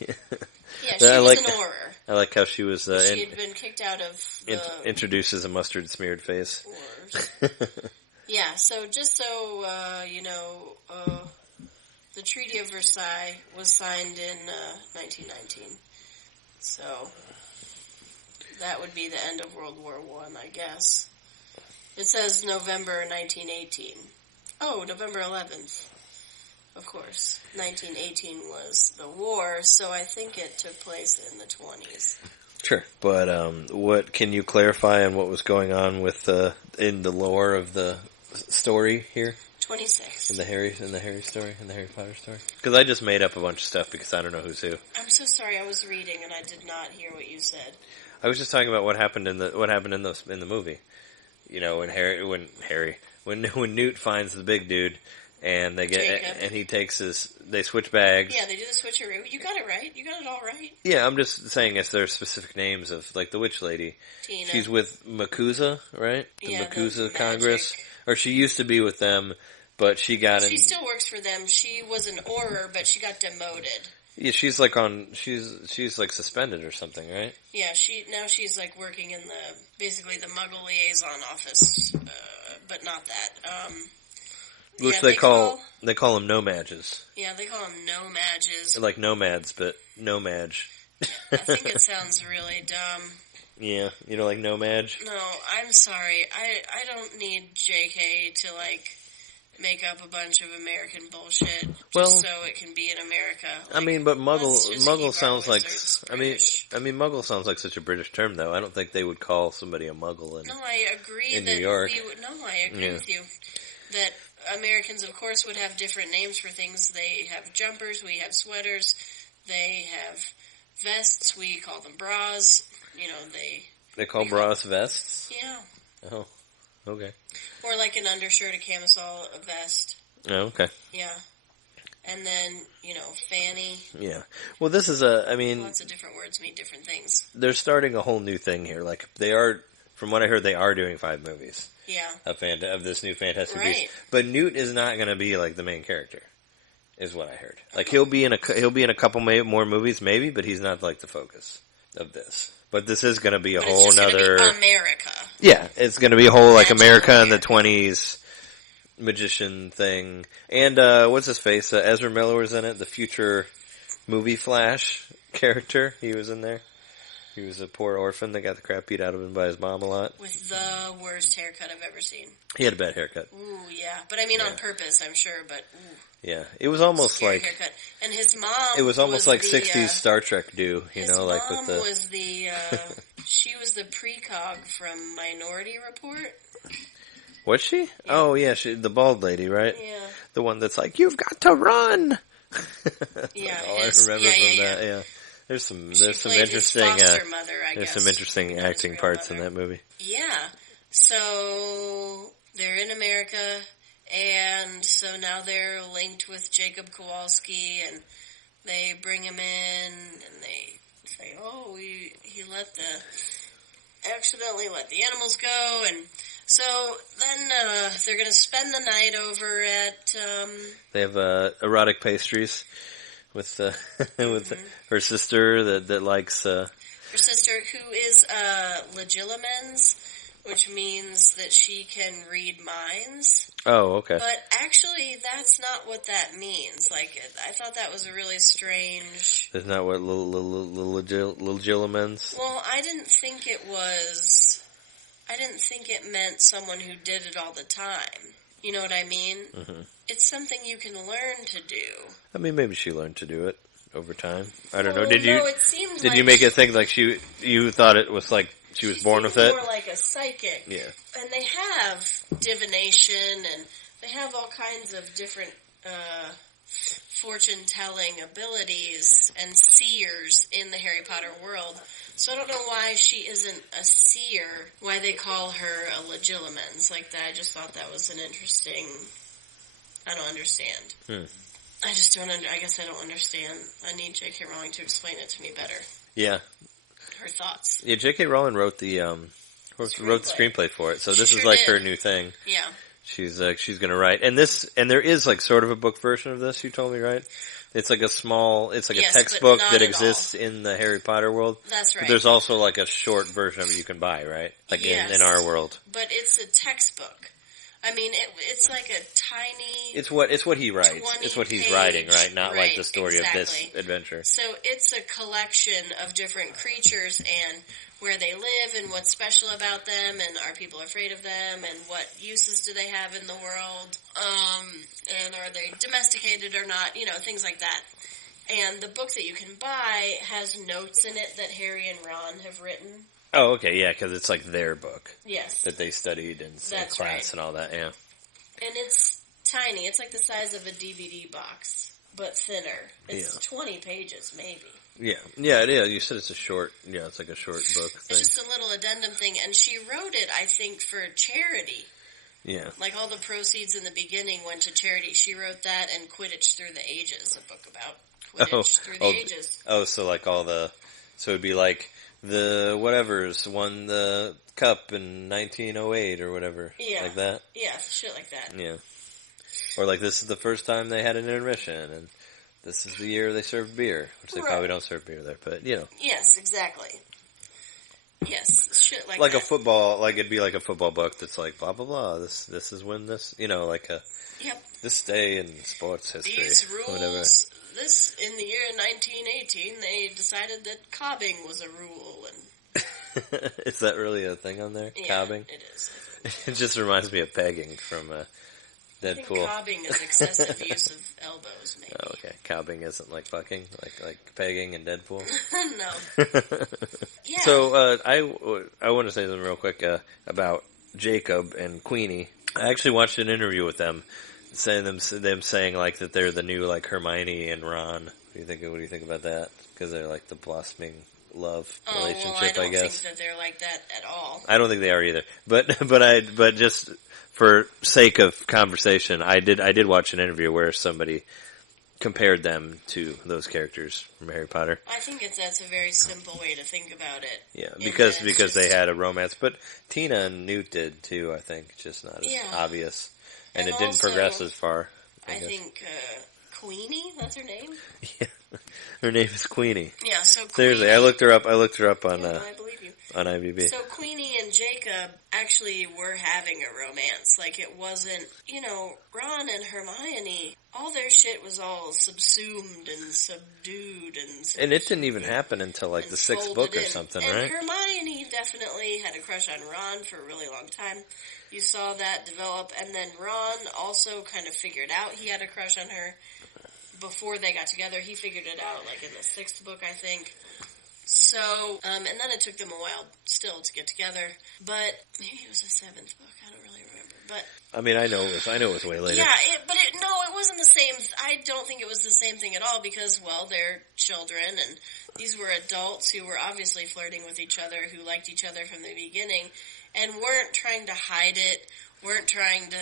Yeah. Yeah, she was an horror. I like how she was... she had been kicked out of the... introduces a mustard-smeared face. Yeah, so just so, the Treaty of Versailles was signed in 1919. So, that would be the end of World War I, I guess. It says November 1918. Oh, November 11th. Of course. 1918 was the war, so I think it took place in the 20s. Sure, but what can you clarify on what was going on with in the lore of the story here? 26. In the Harry story, in the Harry Potter story? Because I just made up a bunch of stuff because I don't know who's who. I'm so sorry. I was reading and I did not hear what you said. I was just talking about what happened in the movie. You know, when Newt finds the big dude and he takes they switch bags. Yeah, they do the switcheroo. You got it right. You got it all right. Yeah, I'm just saying if there's specific names of like the witch lady. Tina. She's with MACUSA, right? The Yeah, MACUSA the Congress, magic. or she used to be with them. But she got She still works for them. She was an Auror, but she got demoted. Yeah, she's like she's like suspended or something, right? Yeah, she's like working in basically the Muggle liaison office, but not that. Which yeah, they call them no-mages. Yeah, they call them no-mages. They're like nomads, but no-mage. I think it sounds really dumb. Yeah, you know, like no-mage? No, I'm sorry. I don't need JK to like make up a bunch of American bullshit just so it can be in America. Like, I mean, but Muggle sounds like Muggle sounds like such a British term, though. I don't think they would call somebody a Muggle No, I agree in that New York. I agree with you that Americans, of course, would have different names for things. They have jumpers, we have sweaters, they have vests, we call them bras. You know, they call bras vests. Yeah. Oh, okay. Or like an undershirt, a camisole, a vest. Oh, okay. Yeah. And then, you know, fanny. Yeah. Well, this is lots of different words mean different things. They're starting a whole new thing here. Like, they are, from what I heard, they are doing 5 movies. Yeah. Of this new Fantastic Right. Beasts. But Newt is not going to be, like, the main character, is what I heard. Like, he'll be in a couple more movies, maybe, but he's not, like, the focus of this. But this is going to be a whole nother America. Yeah, it's going to be a whole like America in the 20s magician thing. And what's his face? Ezra Miller was in it. The future movie Flash character. He was in there. He was a poor orphan that got the crap beat out of him by his mom a lot. With the worst haircut I've ever seen. He had a bad haircut. Ooh, yeah. But I mean on purpose, I'm sure, but ooh. Yeah, it was almost like haircut. And his mom. It was almost like the, 60s Star Trek do, you know, like with the. His mom was the. She was the precog from Minority Report. Was she? Yeah. Oh yeah, the bald lady, right? Yeah. The one that's like, "You've got to run." Yeah, I remember from that. Yeah, there's some interesting. Mother, there's some interesting acting parts in that movie. Yeah. So they're in America. And so now they're linked with Jacob Kowalski, and they bring him in, and they say, "Oh, he accidentally let the animals go," and so then they're going to spend the night over at. They have erotic pastries with her sister that likes. Her sister, who is Legilimens, which means that she can read minds. Oh, okay. But actually, that's not what that means. Like, I thought that was a really strange... That's not what Legilimens? Well, I didn't think it was... I didn't think it meant someone who did it all the time. You know what I mean? Mm-hmm. It's something you can learn to do. I mean, maybe she learned to do it over time. I don't know. It seemed Did you make it think like you thought it was like she was born with it? More like a psychic. Yeah. And they have divination, and they have all kinds of different fortune-telling abilities and seers in the Harry Potter world. So I don't know why she isn't a seer, why they call her a Legilimens like that. I just thought that was an interesting... I don't understand. I just don't I guess I don't understand. I need J.K. Rowling to explain it to me better. Yeah. Her thoughts. Yeah, J.K. Rowling wrote the screenplay for it, so this is like her new thing. Yeah. She's going to write, and there is like sort of a book version of this. You told me, right? It's like a textbook that exists in the Harry Potter world. That's right. But there's also like a short version of it you can buy, right? Like in our world. But it's a textbook. I mean, it's like a tiny... It's what he writes. It's what he's writing, right? Not like the story of this adventure. So it's a collection of different creatures and where they live and what's special about them and are people afraid of them and what uses do they have in the world and are they domesticated or not, you know, things like that. And the book that you can buy has notes in it that Harry and Ron have written. Oh, okay, yeah, because it's like their book Yes. that they studied in That's class right. and all that, yeah. And it's tiny. It's like the size of a DVD box, but thinner. It's 20 pages, maybe. Yeah, it is. You said it's a short, it's like a short book thing. It's just a little addendum thing, and she wrote it, I think, for charity. Yeah. Like all the proceeds in the beginning went to charity. She wrote that and Quidditch Through the Ages, a book about Quidditch Through the Ages. Oh, so like so it'd be like the whatevers won the cup in 1908 or whatever. Yeah. Like that? Yeah, shit like that. Yeah. Or like this is the first time they had an intermission and this is the year they served beer, which they probably don't serve beer there, but Yes, exactly. Yes, shit like like that. a football, like it'd be like a football book that's like blah blah blah. This is when this, like a this day in sports history. These rules. Whatever. This in the year 1918, they decided that cobbing was a rule, and Is that really a thing on there? Cobbing? It is. It just reminds me of pegging from I Deadpool. think cobbing is excessive use of elbows, maybe. Oh, okay. Cobbing isn't like fucking, like pegging in Deadpool. No. Yeah. So I want to say something real quick about Jacob and Queenie. I actually watched an interview with them, them saying like that they're the new like Hermione and Ron. What do you think about that? Because they're like the blossoming love relationship. Well, I guess. think that they're like that at all. I don't think they are either. But just for sake of conversation, I did watch an interview where somebody compared them to those characters from Harry Potter. I think that's a very simple way to think about it. Yeah, because they had a romance, but Tina and Newt did too. I think just not as obvious, and it didn't also, progress as far. I think Queenie, that's her name. Yeah, her name is Queenie. Yeah, so Queenie, seriously, I looked her up on I believe you. on IMDb. So Queenie and Jacob actually were having a romance. Like it wasn't, Ron and Hermione, all their shit was all subsumed and subdued And it didn't even happen until like the sixth book or something, and right? Hermione definitely had a crush on Ron for a really long time. You saw that develop, and then Ron also kind of figured out he had a crush on her before they got together. He figured it out like in the sixth book, I think. So, and then it took them a while still to get together, but maybe it was the seventh book. I don't really remember, but I mean, I know it was way later. yeah, it wasn't the same. I don't think it was the same thing at all because, well, they're children, and these were adults who were obviously flirting with each other, who liked each other from the beginning, and weren't trying to hide it, weren't trying to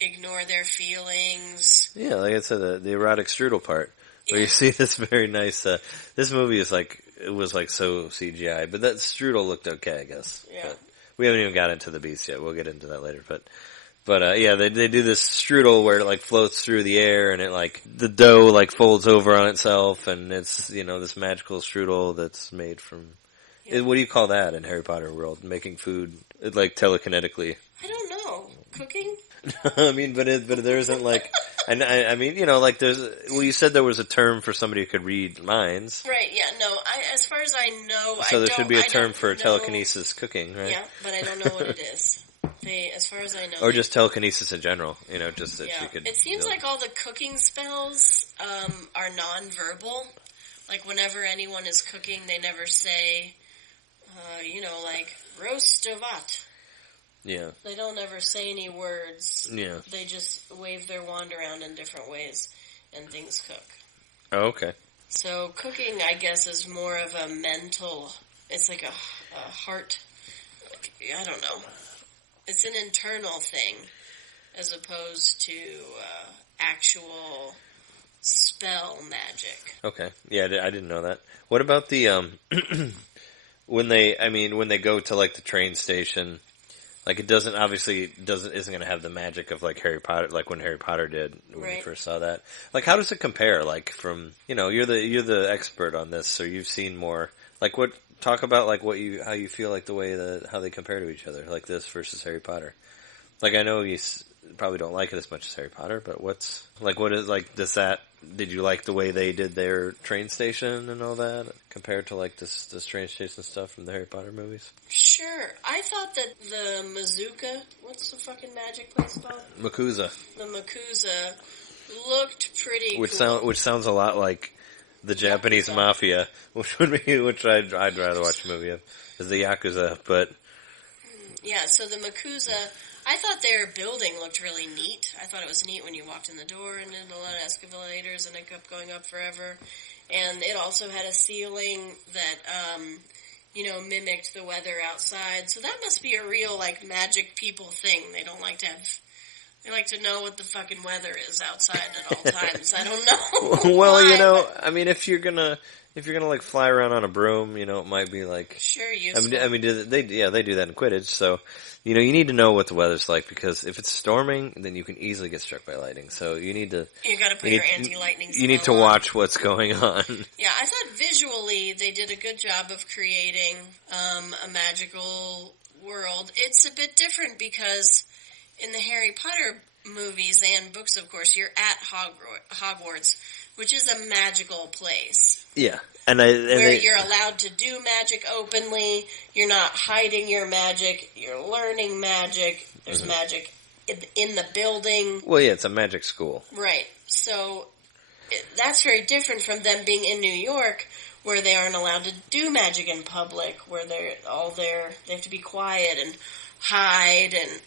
ignore their feelings. Yeah, like I said, the erotic strudel part, where you see this very nice. This movie is like it was like so CGI, but that strudel looked okay, I guess. Yeah. But we haven't even got into the beast yet. We'll get into that later, but yeah, they do this strudel where it like floats through the air and it like the dough like folds over on itself, and it's this magical strudel that's made from. Yeah. What do you call that in Harry Potter world? Making food like telekinetically. I don't know. Cooking? I mean, but there isn't like, and I mean, like there's. Well, you said there was a term for somebody who could read minds. Right. Yeah. No. As far as I know, So there should be a term don't for know. telekinesis cooking, right? Yeah, but I don't know what it is. As far as I know, Or just telekinesis in general. Just that yeah. she could. It seems like all the cooking spells are non-verbal. Like whenever anyone is cooking, they never say, like roast a vat. Yeah. They don't ever say any words. Yeah. They just wave their wand around in different ways, and things cook. Oh, okay. So cooking, I guess, is more of a mental. It's like a heart. I don't know. It's an internal thing, as opposed to actual spell magic. Okay. Yeah, I didn't know that. What about the when they go to like the train station? Like it isn't going to have the magic of like Harry Potter, like when Harry Potter did when you first saw that. Like how does it compare? Like from you're the expert on this, so you've seen more. Like talk about like how you feel like the way how they compare to each other, like this versus Harry Potter. Like I know you probably don't like it as much as Harry Potter, but did you like the way they did their train station and all that compared to like this train station stuff from the Harry Potter movies? Sure. I thought that the Mazuka, what's the fucking magic place called? Makuza. The Makuza looked pretty Which cool. sounds a lot like the Japanese Yakuza. mafia, which I'd rather watch a movie of, is the Yakuza. But Yeah, so the Makuza, I thought their building looked really neat. I thought it was neat when you walked in the door and did a lot of escalators and it kept going up forever. And it also had a ceiling that, mimicked the weather outside. So that must be a real, magic people thing. They like to know what the fucking weather is outside at all times. I don't know. well, why, I mean, if you're gonna fly around on a broom, it might be sure, useful. they do that in Quidditch. So, you need to know what the weather's like, because if it's storming, then you can easily get struck by lightning. So you need to You gotta put your anti-lightning You need to spell on. watch what's going on. Yeah, I thought visually they did a good job of creating a magical world. It's a bit different because in the Harry Potter movies and books, of course, you're at Hogwarts, which is a magical place. Yeah, where you're allowed to do magic openly. You're not hiding your magic. You're learning magic. There's magic in the building. Well, yeah, it's a magic school. Right. So that's very different from them being in New York, where they aren't allowed to do magic in public, where they have to be quiet and hide, and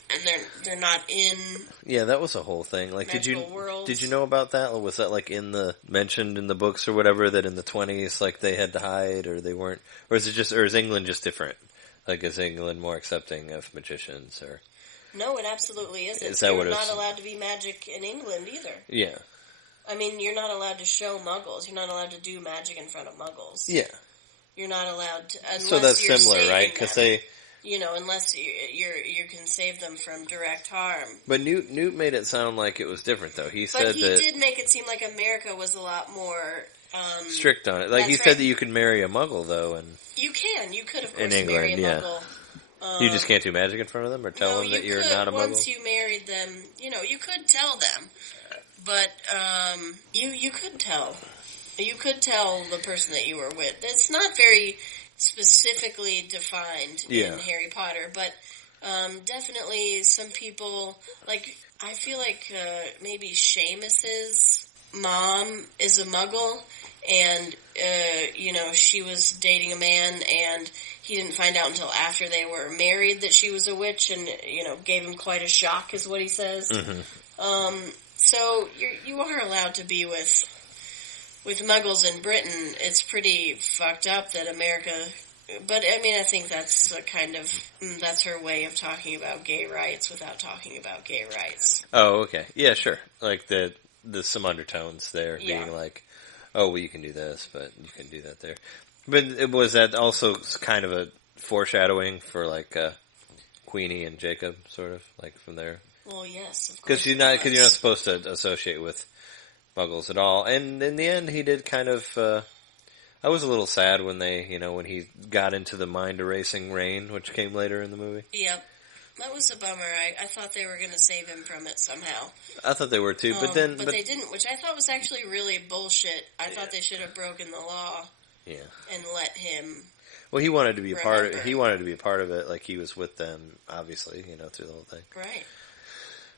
they're not in. Yeah, that was a whole thing. Worlds. Did you know about that? Or was that mentioned in the books or whatever, that in the 20s they had to hide, or they weren't, or is England just different? Is England more accepting of magicians, or? No, it absolutely isn't. Is that you're what it not is? allowed to be magic in England either. Yeah. I mean, you're not allowed to show muggles. You're not allowed to do magic in front of muggles. Yeah. You're not allowed to, unless So that's you're similar, saving right? Because them. Unless you can save them from direct harm. But Newt made it sound like it was different, though. He said he that did make it seem like America was a lot more strict on it. He said right. that you could marry a Muggle, though, and you could of course in England, marry a yeah. Muggle. You just can't do magic in front of them, or tell them that you're not a Muggle. Once you married them, you could tell them, but you could tell. You could tell the person that you were with. It's not very specifically defined in Harry Potter, but definitely some people, I feel like maybe Seamus's mom is a Muggle, and she was dating a man, and he didn't find out until after they were married that she was a witch, and gave him quite a shock, is what he says. Mm-hmm. So you are allowed to be with Muggles in Britain. It's pretty fucked up that America. But I mean, I think that's that's her way of talking about gay rights without talking about gay rights. Oh, okay, yeah, sure. The some undertones there, being oh, well, you can do this, but you can do that there. But was that also kind of a foreshadowing for Queenie and Jacob, sort of from there? Well, yes, of course. Because you're not supposed to associate with Muggles at all. And in the end, he did kind of. I was a little sad when when he got into the mind erasing rain, which came later in the movie. Yep. That was a bummer. I thought they were going to save him from it somehow. I thought they were too, but they didn't, which I thought was actually really bullshit. I thought they should have broken the law. Yeah. And let him. Well, he wanted to be remember. He wanted to be a part of it. He was with them, obviously, through the whole thing. Right.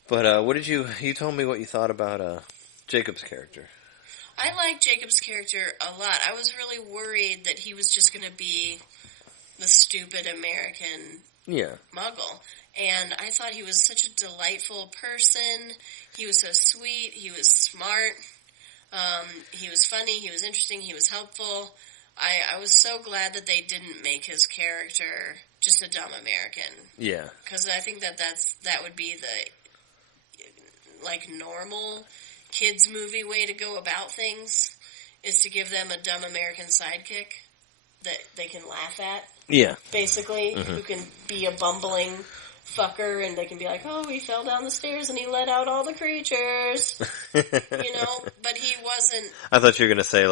But what did you told me what you thought about Jacob's character. I like Jacob's character a lot. I was really worried that he was just going to be the stupid American Muggle. And I thought he was such a delightful person. He was so sweet. He was smart. He was funny. He was interesting. He was helpful. I was so glad that they didn't make his character just a dumb American. Yeah. Because I think that would be the normal kids movie way to go about things, is to give them a dumb American sidekick that they can laugh at. Yeah. Basically, who can be a bumbling fucker, and they can be like, oh, he fell down the stairs and he let out all the creatures. But he wasn't. I thought you were going to say,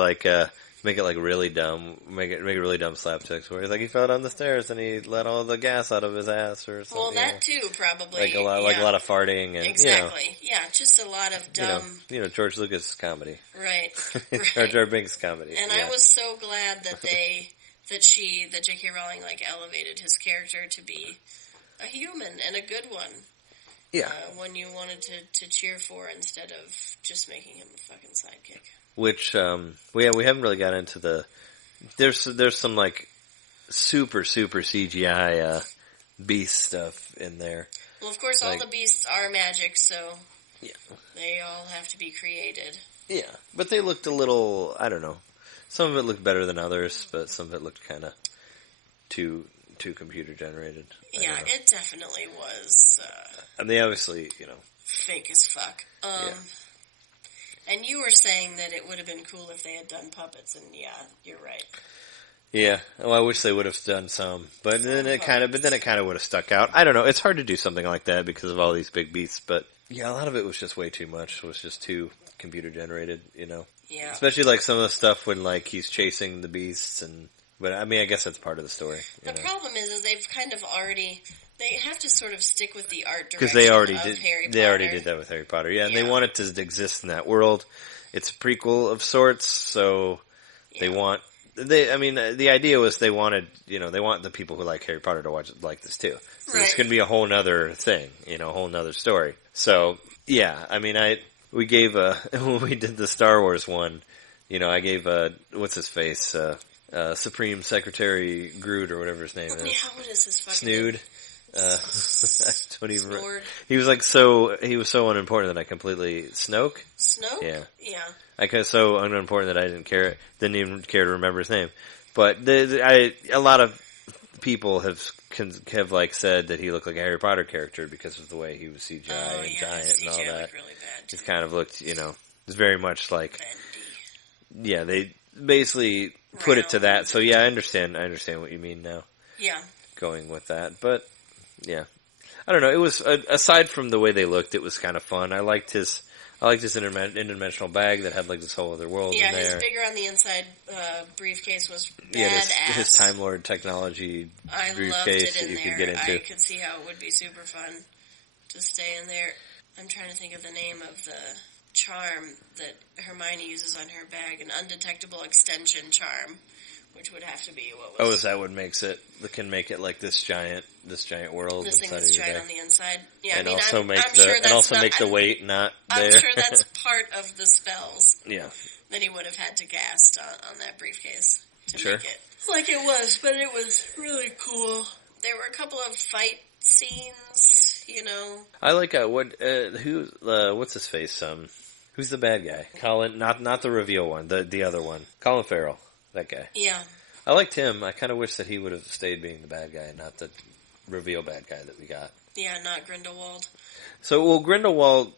make it really dumb, make it really dumb slapsticks, where he fell down the stairs and he let all the gas out of his ass or something. Well, that too, probably. A lot of farting and exactly. Yeah, just a lot of dumb. George Lucas comedy. Right. Jar Jar Binks comedy. And I was so glad that that J.K. Rowling elevated his character to be a human and a good one. Yeah. One you wanted to cheer for instead of just making him a fucking sidekick. Which, we haven't really got into the, there's some like super CGI, beast stuff in there. Well, of course, all Like- the beasts are magic, so Yeah. they all have to be created. Yeah. But they looked a little, I don't know. Some of it looked better than others, but some of it looked kind of too computer generated. I Yeah, don't know. it definitely was And they obviously, fake as fuck. Yeah. And you were saying that it would have been cool if they had done puppets, and yeah, you're right. yeah. Well, I wish they would have done some, but then it kind of would have stuck out. I don't know. It's hard to do something like that because of all these big beasts, but yeah, a lot of it was just way too much. It was just too computer generated, Yeah. Especially like some of the stuff when like he's chasing the beasts but I mean, I guess that's part of the story. The problem is they've kind of already, they have to sort of stick with the art direction Because they already of did. Harry Potter. They already did that with Harry Potter. Yeah, and they Yeah. want it to exist in that world. It's a prequel of sorts, so they Yeah. want. I mean, the idea was they wanted. They want the people who like Harry Potter to watch it like this too. So it's Right. going to be a whole nother thing. A whole nother story. So yeah, I mean, we gave when we did the Star Wars one. I gave what's his face. Supreme Secretary Groot or whatever his name Yeah, is. what is this fucking Snood. I don't even. Snord? He was so unimportant that I completely Snoke. Snoke? Yeah. Yeah. So unimportant that I didn't even care to remember his name. But a lot of people have like said that he looked like a Harry Potter character because of the way he was CGI Oh, and yeah, giant his and all CGI that. looked really bad. It kind of looked, it's very much like, Bendy. yeah, they basically put it to that. So yeah, I understand what you mean now. Yeah. Going with that, but yeah, I don't know. It was aside from the way they looked, it was kind of fun. I liked his interdimensional bag that had like this whole other world Yeah, in there. his bigger on the inside briefcase was badass. Yeah, his Time Lord technology I loved briefcase it that in you there. could get into. I could see how it would be super fun to stay in there. I'm trying to think of the name of the charm that Hermione uses on her bag, an undetectable extension charm, which would have to be what was... Oh, is that what can make it like this giant world this thing inside that's of your giant bag? on the inside. Yeah, And I mean, also I'm make sure that's not, make the weight not there. I'm sure that's part of the spells Yeah. that he would have had to cast on that briefcase to Sure. make it like it was, but it was really cool. There were a couple of fight scenes, I like what's his face? Who's the bad guy? Colin, not the reveal one, the other one. Colin Farrell, that guy. Yeah. I liked him. I kind of wish that he would have stayed being the bad guy, not the reveal bad guy that we got. Yeah, not Grindelwald. So, well, Grindelwald,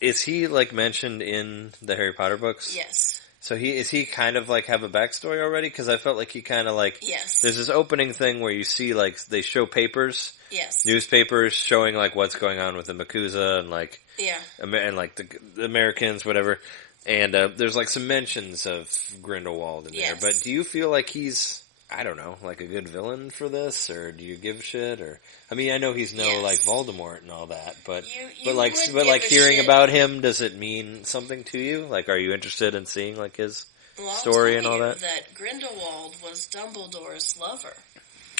is he like mentioned in the Harry Potter books? Yes. So is he kind of like have a backstory already? Because I felt like he kind of like Yes. there's this opening thing where you see like they show papers, Yes. newspapers showing like what's going on with the MACUSA and like Yeah. and like the Americans, whatever. And there's like some mentions of Grindelwald in there. Yes. But do you feel like he's, I don't know, like a good villain for this, or do you give a shit? Or I mean, I know he's no Yes. like Voldemort and all that, but You but like would but like give a hearing shit. about him, does it mean something to you? Like, are you interested in seeing like his Well, I'll story tell and all you that? Grindelwald was Dumbledore's lover.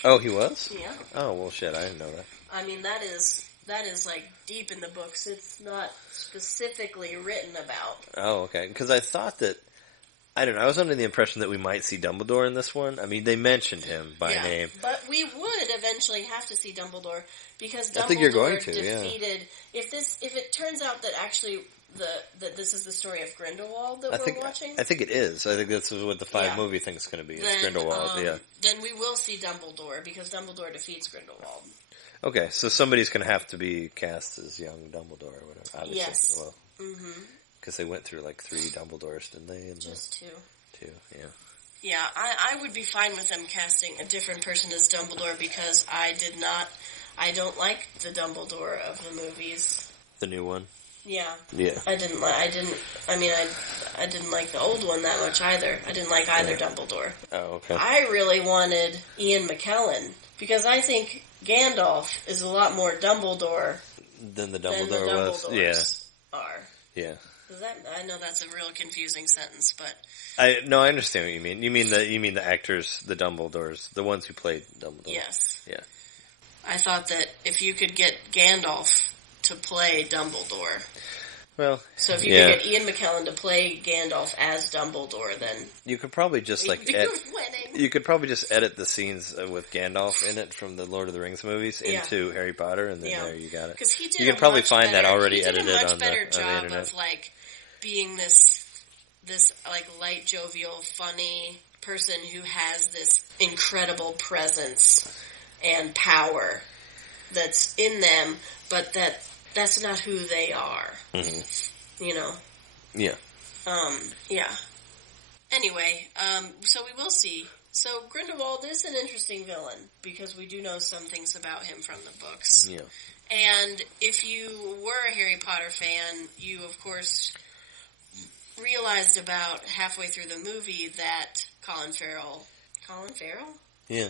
Oh, he was? Yeah. Oh, well, shit, I didn't know that. I mean, that is like deep in the books. It's not specifically written about. Oh, okay. Because I thought that, I don't know, I was under the impression that we might see Dumbledore in this one. I mean, they mentioned him by Yeah. name. But we would eventually have to see Dumbledore because Dumbledore I think you're going to, yeah. defeated. If it turns out that actually that this is the story of Grindelwald that I we're watching, think it is. I think this is what the 5 Yeah. movie thing is going to be. It's then, Grindelwald, yeah. Then we will see Dumbledore because Dumbledore defeats Grindelwald. Okay, so somebody's going to have to be cast as young Dumbledore or whatever. Obviously. Yes. Well, because they went through like 3 Dumbledores, didn't they? Just 2. 2, yeah. Yeah, I would be fine with them casting a different person as Dumbledore because I don't like the Dumbledore of the movies. The new one? Yeah. Yeah. I didn't like the old one that much either. I didn't like either Dumbledore. Oh, okay. I really wanted Ian McKellen because I think Gandalf is a lot more Dumbledore Then the than the Dumbledore was. Yeah. Dumbledores are. Yeah. I know that's a real confusing sentence, but I understand what you mean. You mean the actors, the Dumbledores, the ones who played Dumbledore. yes. Yeah. I thought that if you could get Gandalf to play Dumbledore. Well, So if you could get Ian McKellen to play Gandalf as Dumbledore, then you could probably just we'd be winning. you could probably just edit the scenes with Gandalf in it from the Lord of the Rings movies into Harry Potter, and then there you got it. Because he did. You can probably find that already he did edited a much on better the job internet. of like being this like light, jovial, funny person who has this incredible presence and power that's in them, but that's not who they are. Mm-hmm. You know? Yeah. Yeah. Anyway, so we will see. So Grindelwald is an interesting villain because we do know some things about him from the books. Yeah. And if you were a Harry Potter fan, you of course realized about halfway through the movie that Colin Farrell? Yeah.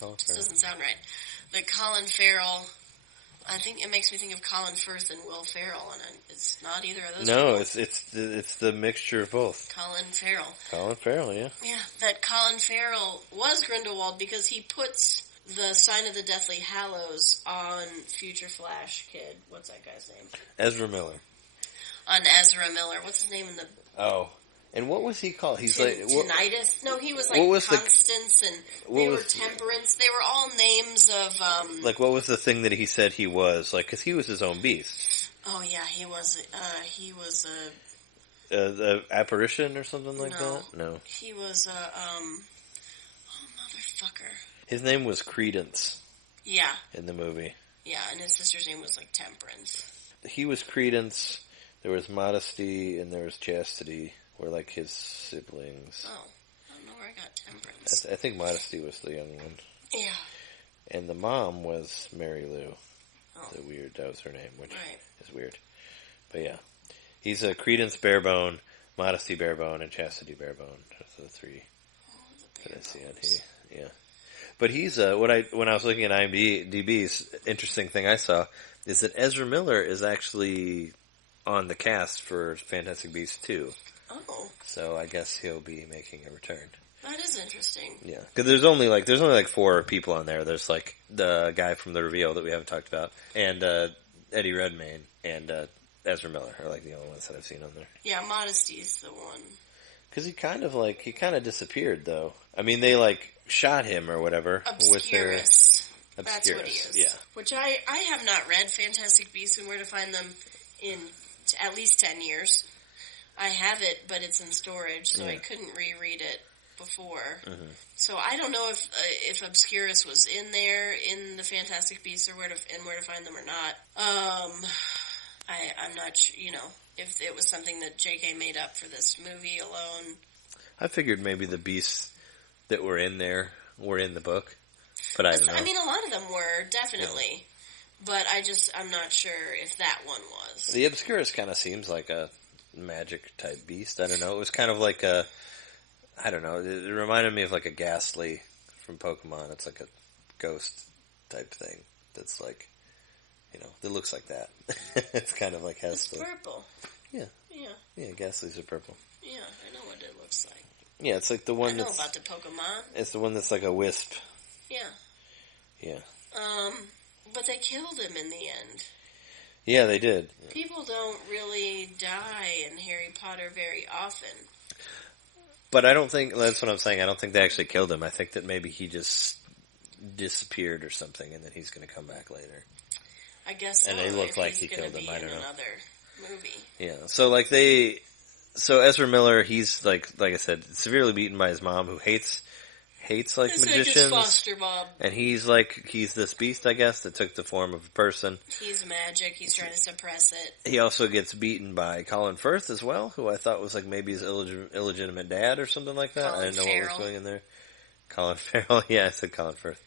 This doesn't sound right. That Colin Farrell, I think it makes me think of Colin Firth and Will Ferrell, and it's not either of those No, people. it's the mixture of both. Colin Farrell. Colin Farrell, yeah. Yeah, that Colin Farrell was Grindelwald because he puts the Sign of the Deathly Hallows on future Flash kid. What's that guy's name? Ezra Miller. On Ezra Miller. What's his name in the... Oh. And what was he called? He's like... Tinnitus? No, he was like what was Constance and they were Temperance. They were all names of... Like, what was the thing that he said he was? Like, because he was his own beast. Oh, yeah, he was The apparition or something like that? No. He was oh, motherfucker. His name was Credence. Yeah. In the movie. Yeah, and his sister's name was like Temperance. He was Credence, there was Modesty, and there was Chastity, were like his siblings. Oh, I don't know where I got Temperance. I think Modesty was the young one. Yeah. And the mom was Mary Lou. Oh. That was her name, which Right. is weird. But yeah. He's a Credence Barebone, Modesty Barebone, and Chastity Barebone. Those are the three that I see on here. Yeah. But he's, when I was looking at IMDb's interesting thing I saw is that Ezra Miller is actually on the cast for Fantastic Beasts 2. Oh. So I guess he'll be making a return. That is interesting. Yeah, because there's only like 4 people on there. There's like the guy from the reveal that we haven't talked about, and Eddie Redmayne and Ezra Miller are like the only ones that I've seen on there. Yeah, Modesty's the one. Because he kind of disappeared though. I mean, they like shot him or whatever with their Obscurus. That's what he is. Yeah. Which I have not read Fantastic Beasts and Where to Find Them in at least 10 years. I have it, but it's in storage, so I couldn't reread it before. Mm-hmm. So I don't know if Obscurus was in there in the Fantastic Beasts or Where to Find Them or not. I'm not sure, if it was something that J.K. made up for this movie alone. I figured maybe the beasts that were in there were in the book, but I don't know. I mean, a lot of them were, definitely. But I'm not sure if that one was. The Obscurus kind of seems like a magic type beast. I don't know. It was kind of like I don't know. It reminded me of like a Ghastly from Pokemon. It's like a ghost type thing that's like, that looks like that. It's kind of like has it's purple. Yeah. Yeah. Yeah, Ghastlies are purple. Yeah, I know what it looks like. Yeah, it's like the one I know about the Pokemon. It's the one that's like a wisp. Yeah. Yeah. But they killed him in the end. Yeah, they did. People don't really die in Harry Potter very often. But I don't think, that's what I'm saying, I don't think they actually killed him. I think that maybe he just disappeared or something and then he's going to come back later. I guess so. And they look like he killed him, I don't know. Another movie. Yeah, so Ezra Miller, he's like I said, severely beaten by his mom who hates like it's magicians. Like his foster mom. And he's this beast, I guess, that took the form of a person. He's magic. He's trying to suppress it. He also gets beaten by Colin Firth as well, who I thought was like maybe his illegitimate dad or something like that. I didn't know what was going in there. Colin Farrell. Yeah, I said Colin Firth.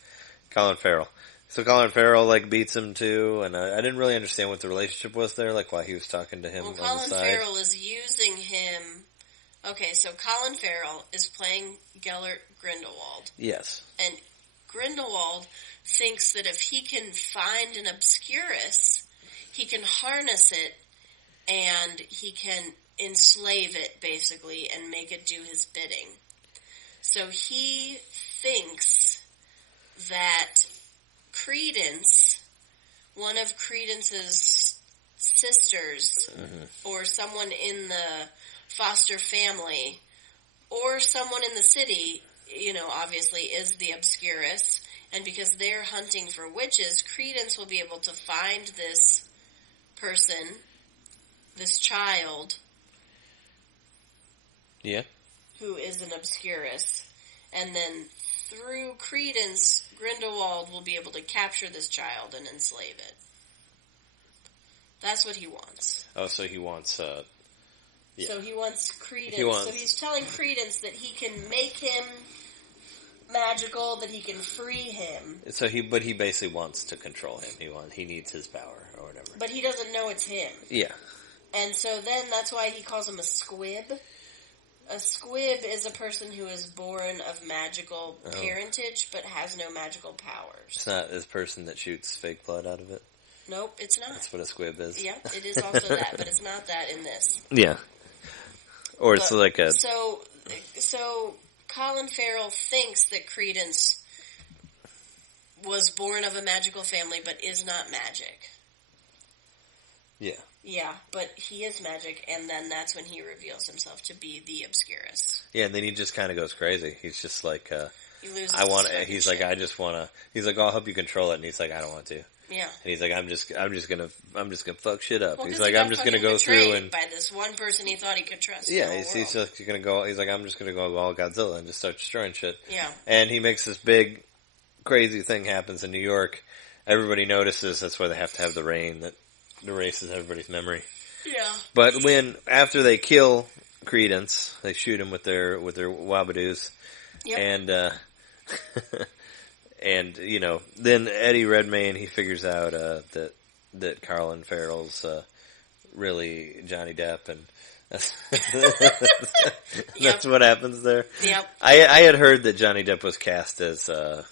Colin Farrell. So Colin Farrell like beats him too, and I didn't really understand what the relationship was there, like why he was talking to him on the side. Colin Farrell is using him. Okay, so Colin Farrell is playing Gellert Grindelwald. Yes. And Grindelwald thinks that if he can find an Obscurus, he can harness it and he can enslave it, basically, and make it do his bidding. So he thinks that Credence, one of Credence's sisters or someone in the foster family or someone in the city, obviously is the Obscurus. And because they're hunting for witches, Credence will be able to find this person, this child. Yeah. Who is an Obscurus. And then through Credence, Grindelwald will be able to capture this child and enslave it. That's what he wants. Oh, so he wants, yeah. So he wants Credence. So he's telling Credence that he can make him magical, that he can free him. But he basically wants to control him. He needs his power or whatever. But he doesn't know it's him. Yeah. And so then that's why he calls him a squib. A squib is a person who is born of magical parentage but has no magical powers. It's not this person that shoots fake blood out of it? Nope, it's not. That's what a squib is. Yeah, it is also that, but it's not that in this. Yeah. Or it's like a... So Colin Farrell thinks that Credence was born of a magical family but is not magic. Yeah. Yeah, but he is magic, and then that's when he reveals himself to be the Obscurus. Yeah, and then he just kind of goes crazy. He's just like, he loses he's like, I just want to, he's like, I'll help you control it, and he's like, I don't want to. Yeah. And he's like, I'm just gonna fuck shit up. Well, he's like, I'm just gonna go through and by this one person he thought he could trust. Yeah, he's just gonna go. He's like, I'm just gonna go all Godzilla and just start destroying shit. Yeah. And he makes this big, crazy thing happens in New York. Everybody notices. That's why they have to have the rain that erases everybody's memory. Yeah. But after they kill Credence, they shoot him with their wabadoos. Yep. And and then Eddie Redmayne, he figures out that Colin Farrell's really Johnny Depp, and that's what happens there. Yep. I had heard that Johnny Depp was cast as whoever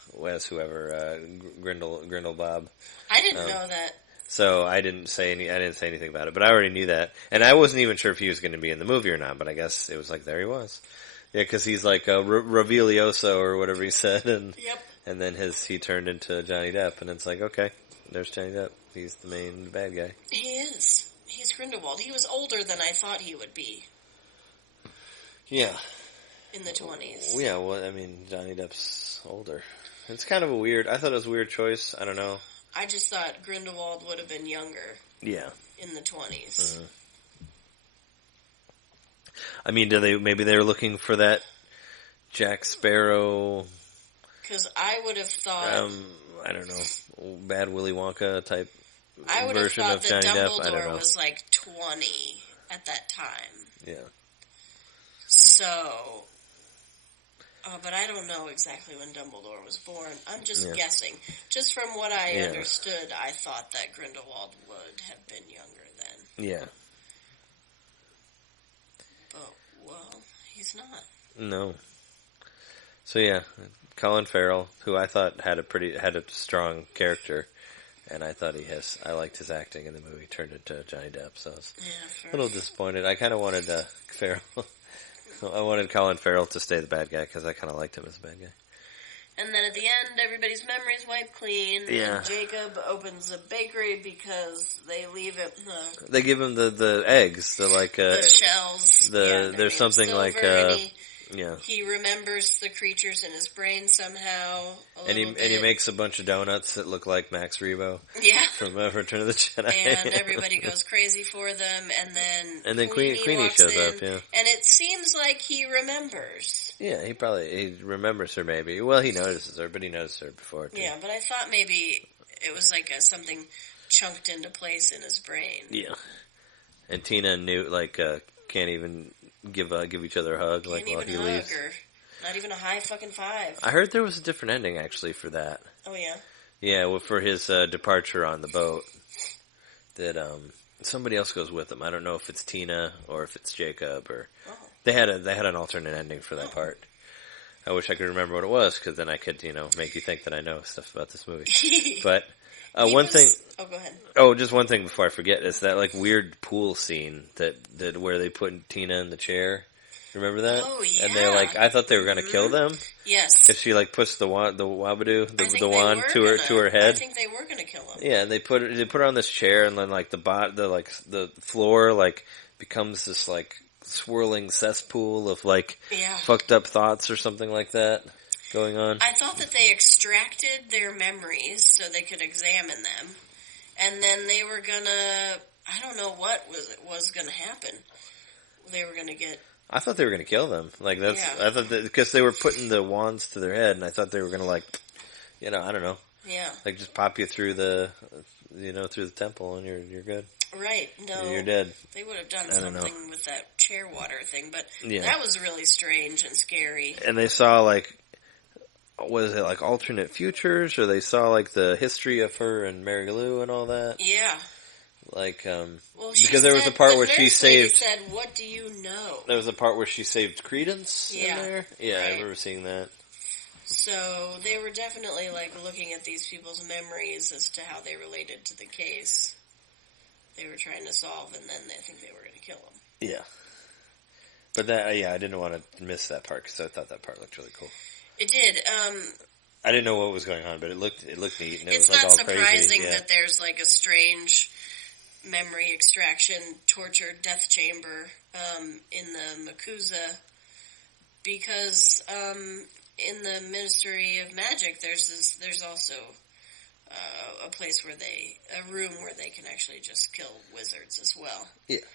Grindelbob. I didn't know that. So I didn't say anything about it, but I already knew that, and I wasn't even sure if he was going to be in the movie or not. But I guess it was like there he was, yeah, because he's like Ravillioso or whatever he said, and and then he turned into Johnny Depp, and it's like okay, there's Johnny Depp. He's the main bad guy. He is. He's Grindelwald. He was older than I thought he would be. Yeah. In the 20s. Yeah. Well, I mean, Johnny Depp's older. It's kind of a weird. I thought it was a weird choice. I don't know. I just thought Grindelwald would have been younger. Yeah. In the 20s. Mm-hmm. I mean, maybe they were looking for that Jack Sparrow. Because I would have thought. I don't know, bad Willy Wonka type I would have version thought of that Johnny Depp. I don't Dumbledore know. was like 20 at that time. Yeah. So. But I don't know exactly when Dumbledore was born. I'm just guessing. Just from what I understood, I thought that Grindelwald would have been younger then. Yeah. But, well, he's not. No. So yeah, Colin Farrell, who I thought had a strong character, and I thought I liked his acting in the movie, turned into Johnny Depp, so I was a little disappointed. I kind of wanted Farrell. I wanted Colin Farrell to stay the bad guy because I kind of liked him as a bad guy. And then at the end, everybody's memory's wiped clean. Yeah. And Jacob opens a bakery because they leave it. They give him the eggs, the shells. There's something silver, yeah. He remembers the creatures in his brain somehow. And he makes a bunch of donuts that look like Max Rebo. Yeah. From Return of the Jedi. And everybody goes crazy for them, and then Queenie shows up. Yeah. And it seems like he remembers. Yeah, he remembers her maybe. Well, he notices her, but he noticed her before too. Yeah, but I thought maybe it was like something chunked into place in his brain. Yeah. And Tina and Newt can't even give each other a hug while he leaves. Or not even a high fucking five. I heard there was a different ending actually for that. Oh yeah. Yeah, well, for his departure on the boat, that somebody else goes with him. I don't know if it's Tina or if it's Jacob or they had an alternate ending for that part. I wish I could remember what it was because then I could make you think that I know stuff about this movie. But one thing. Oh, go ahead. Oh, just one thing before I forget is that weird pool scene that where they put Tina in the chair. Remember that? Oh, yeah. And they're like, I thought they were going to kill them. Yes. Because she like puts the wabadoo, I think the they wand were to her head. I think they were going to kill him. Yeah, and they put her on this chair, and then like the floor like becomes this like swirling cesspool of like fucked up thoughts or something like that going on. I thought that they extracted their memories so they could examine them, and then they were gonna. I don't know what was gonna happen. They were gonna get. I thought they were going to kill them. Like that's. Yeah. I thought because they were putting the wands to their head, and I thought they were going to like, I don't know. Yeah. Like just pop you through the, through the temple, and you're good. Right. No. You're dead. They would have done something with that chair water thing, but that was really strange and scary. And they saw like, was it like alternate futures, or they saw like the history of her and Mary Lou and all that? Yeah. Like, well, because there was a part where she saved. Said, "What do you know?" There was a part where she saved Credence. Yeah, in there. Yeah, right. I remember seeing that. So they were definitely like looking at these people's memories as to how they related to the case they were trying to solve, and then I think they were going to kill him. Yeah, but that I didn't want to miss that part because I thought that part looked really cool. It did. I didn't know what was going on, but it looked neat. And it's was, like, not all surprising crazy. that there's like a strange memory extraction, torture, death chamber in the Makusa, because in the Ministry of Magic, there's also a place where a room where they can actually just kill wizards as well. Yeah.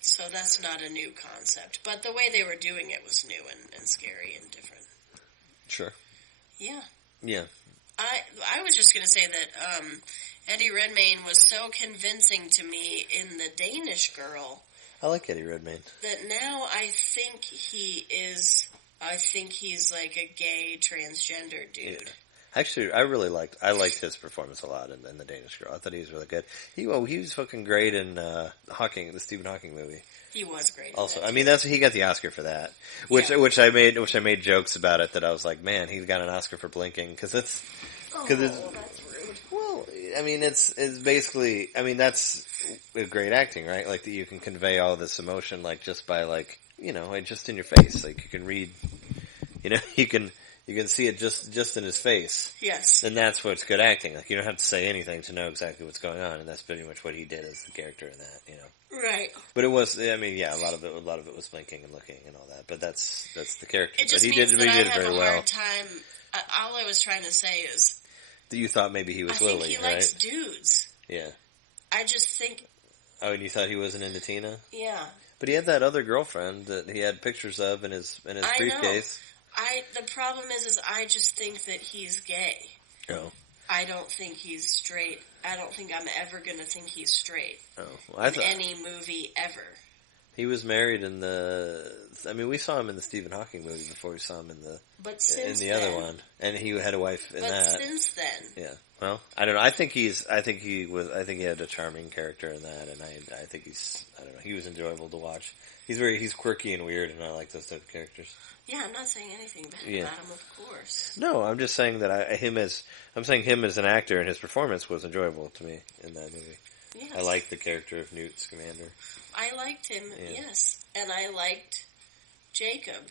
So that's not a new concept, but the way they were doing it was new and scary and different. Sure. Yeah. Yeah. I was just going to say that Eddie Redmayne was so convincing to me in The Danish Girl. I like Eddie Redmayne. That now I think he's like a gay transgender dude. Yeah. Actually, I liked his performance a lot in The Danish Girl. I thought he was really good. He was fucking great in the Stephen Hawking movie. He was great. Also, I mean, he got the Oscar for that, which I made jokes about it, that I was like, man, he got an Oscar for blinking because it's that's rude. Well, I mean, it's basically, I mean, that's great acting, right? Like that you can convey all this emotion, like just by like just in your face, like you can read, you can see it just in his face. Yes. And that's what's good acting. Like you don't have to say anything to know exactly what's going on, and that's pretty much what he did as the character in that, Right. But it was, I mean, yeah, a lot of it was blinking and looking and all that. But that's the character. It just but he means did that he did I it have very a well. hard time. All I was trying to say is That you thought maybe he was I Lily, think he right? likes dudes. Yeah. I just think. Oh, and you thought he wasn't into Tina? Yeah. But he had that other girlfriend that he had pictures of in his briefcase. The problem is I just think that he's gay. Oh. I don't think he's straight. I don't think I'm ever going to think he's straight. Oh. Well, in any movie ever. He was married in we saw him in the Stephen Hawking movie before we saw him in the other one. And he had a wife in that. But since then. Yeah. Well, I don't know. I think he had a charming character in that, and I think he was enjoyable to watch. He's quirky and weird, and I like those type of characters. Yeah, I'm not saying anything bad about him, of course. No, I'm just saying that him as an actor, and his performance was enjoyable to me in that movie. Yes. I liked the character of Newt Scamander. I liked him, yes. And I liked Jacob.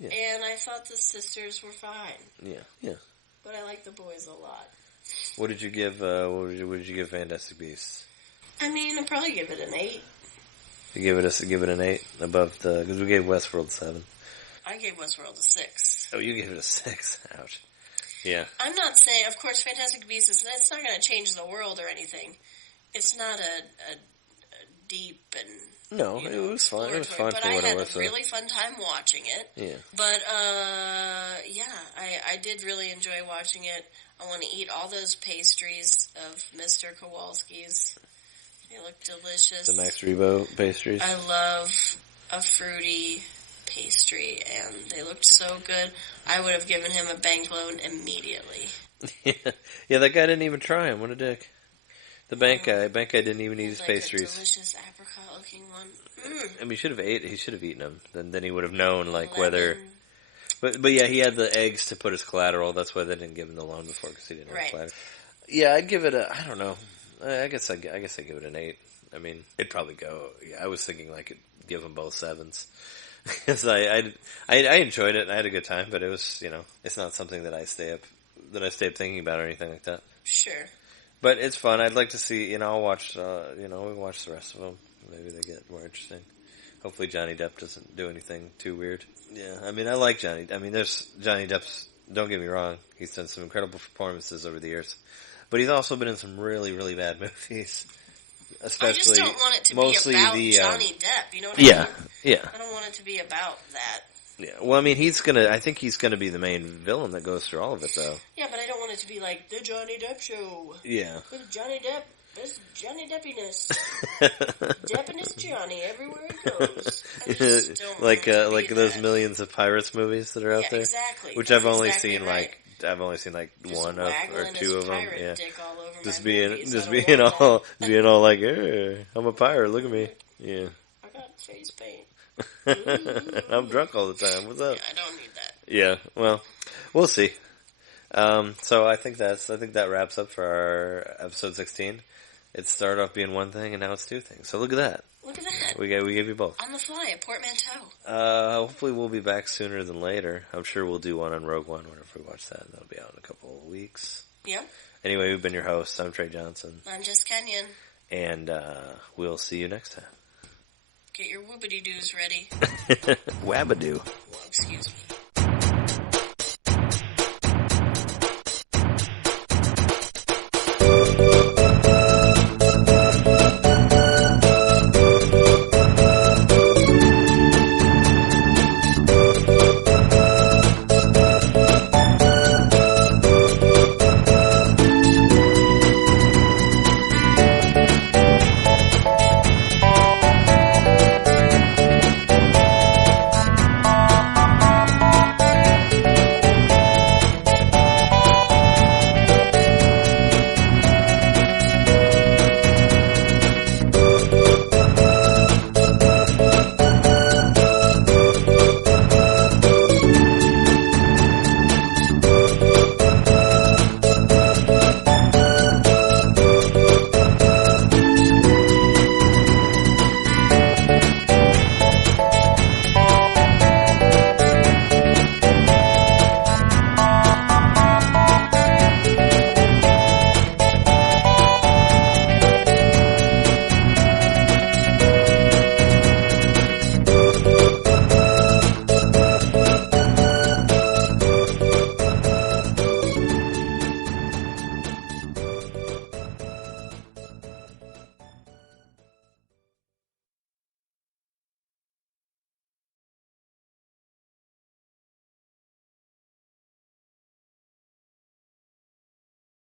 Yeah. And I thought the sisters were fine. Yeah, yeah. But I liked the boys a lot. What did you give? What did you give Fantastic Beasts? I mean, I'd probably give it an 8. You give it an 8 above because we gave Westworld 7. I gave Westworld a 6. Oh, you gave it a 6. Ouch. Yeah. I'm not saying, of course, Fantastic Beasts. It's not going to change the world or anything. It's not a deep and no, it was fun. It was fun but for what it was. I had a really fun time watching it. Yeah. But I did really enjoy watching it. I want to eat all those pastries of Mr. Kowalski's. They look delicious. The Max Rebo pastries. I love a fruity pastry, and they looked so good. I would have given him a bank loan immediately. Yeah, that guy didn't even try him. What a dick. The bank guy didn't even eat his pastries. A delicious apricot-looking one. I mean, he should have eaten them. Then he would have known, like, whether. But yeah, he had the eggs to put as collateral. That's why they didn't give him the loan before, because he didn't have collateral. Yeah, I'd give it I don't know. I guess I give it an 8. I mean, it'd probably go. Yeah, I was thinking like give them both 7s. Because I enjoyed it and I had a good time, but it was, it's not something that I stay up thinking about or anything like that. Sure. But it's fun. I'd like to see, I'll watch, we'll watch the rest of them. Maybe they get more interesting. Hopefully Johnny Depp doesn't do anything too weird. Yeah, I mean, I like Johnny. I mean, there's Johnny Depp's, don't get me wrong, he's done some incredible performances over the years. But he's also been in some really, really bad movies. Especially, I just don't want it to mostly be about Johnny Depp, you know what I mean? Yeah. I don't want it to be about that. Yeah, well, I mean, I think he's gonna be the main villain that goes through all of it, though. Yeah, but I don't want it to be like, the Johnny Depp show. Yeah. With Johnny Depp. There's Johnny Deppiness. Deppiness Johnny everywhere he goes. I just don't like want it to be those that. millions of pirates movies that are out there. Exactly. Which That's I've only exactly seen right. I've only seen Just one or waggling two his of them. pirate Yeah. dick all over Just my being movies. I don't want that. like, hey, I'm a pirate. Look at me. Yeah. I got face paint. I'm drunk all the time. What's up? Yeah, I don't need that. Yeah. Well, we'll see. So I think that wraps up for our episode 16. It started off being one thing and now it's 2 things. So look at that. Look at that. We gave you both. On the fly, a portmanteau. Hopefully we'll be back sooner than later. I'm sure we'll do one on Rogue One whenever we watch that. That'll be out in a couple of weeks. Yep. Anyway, we've been your hosts. I'm Trey Johnson. I'm just Kenyon. And we'll see you next time. Get your whoopity-doos ready. Wabadoo. Well, excuse me.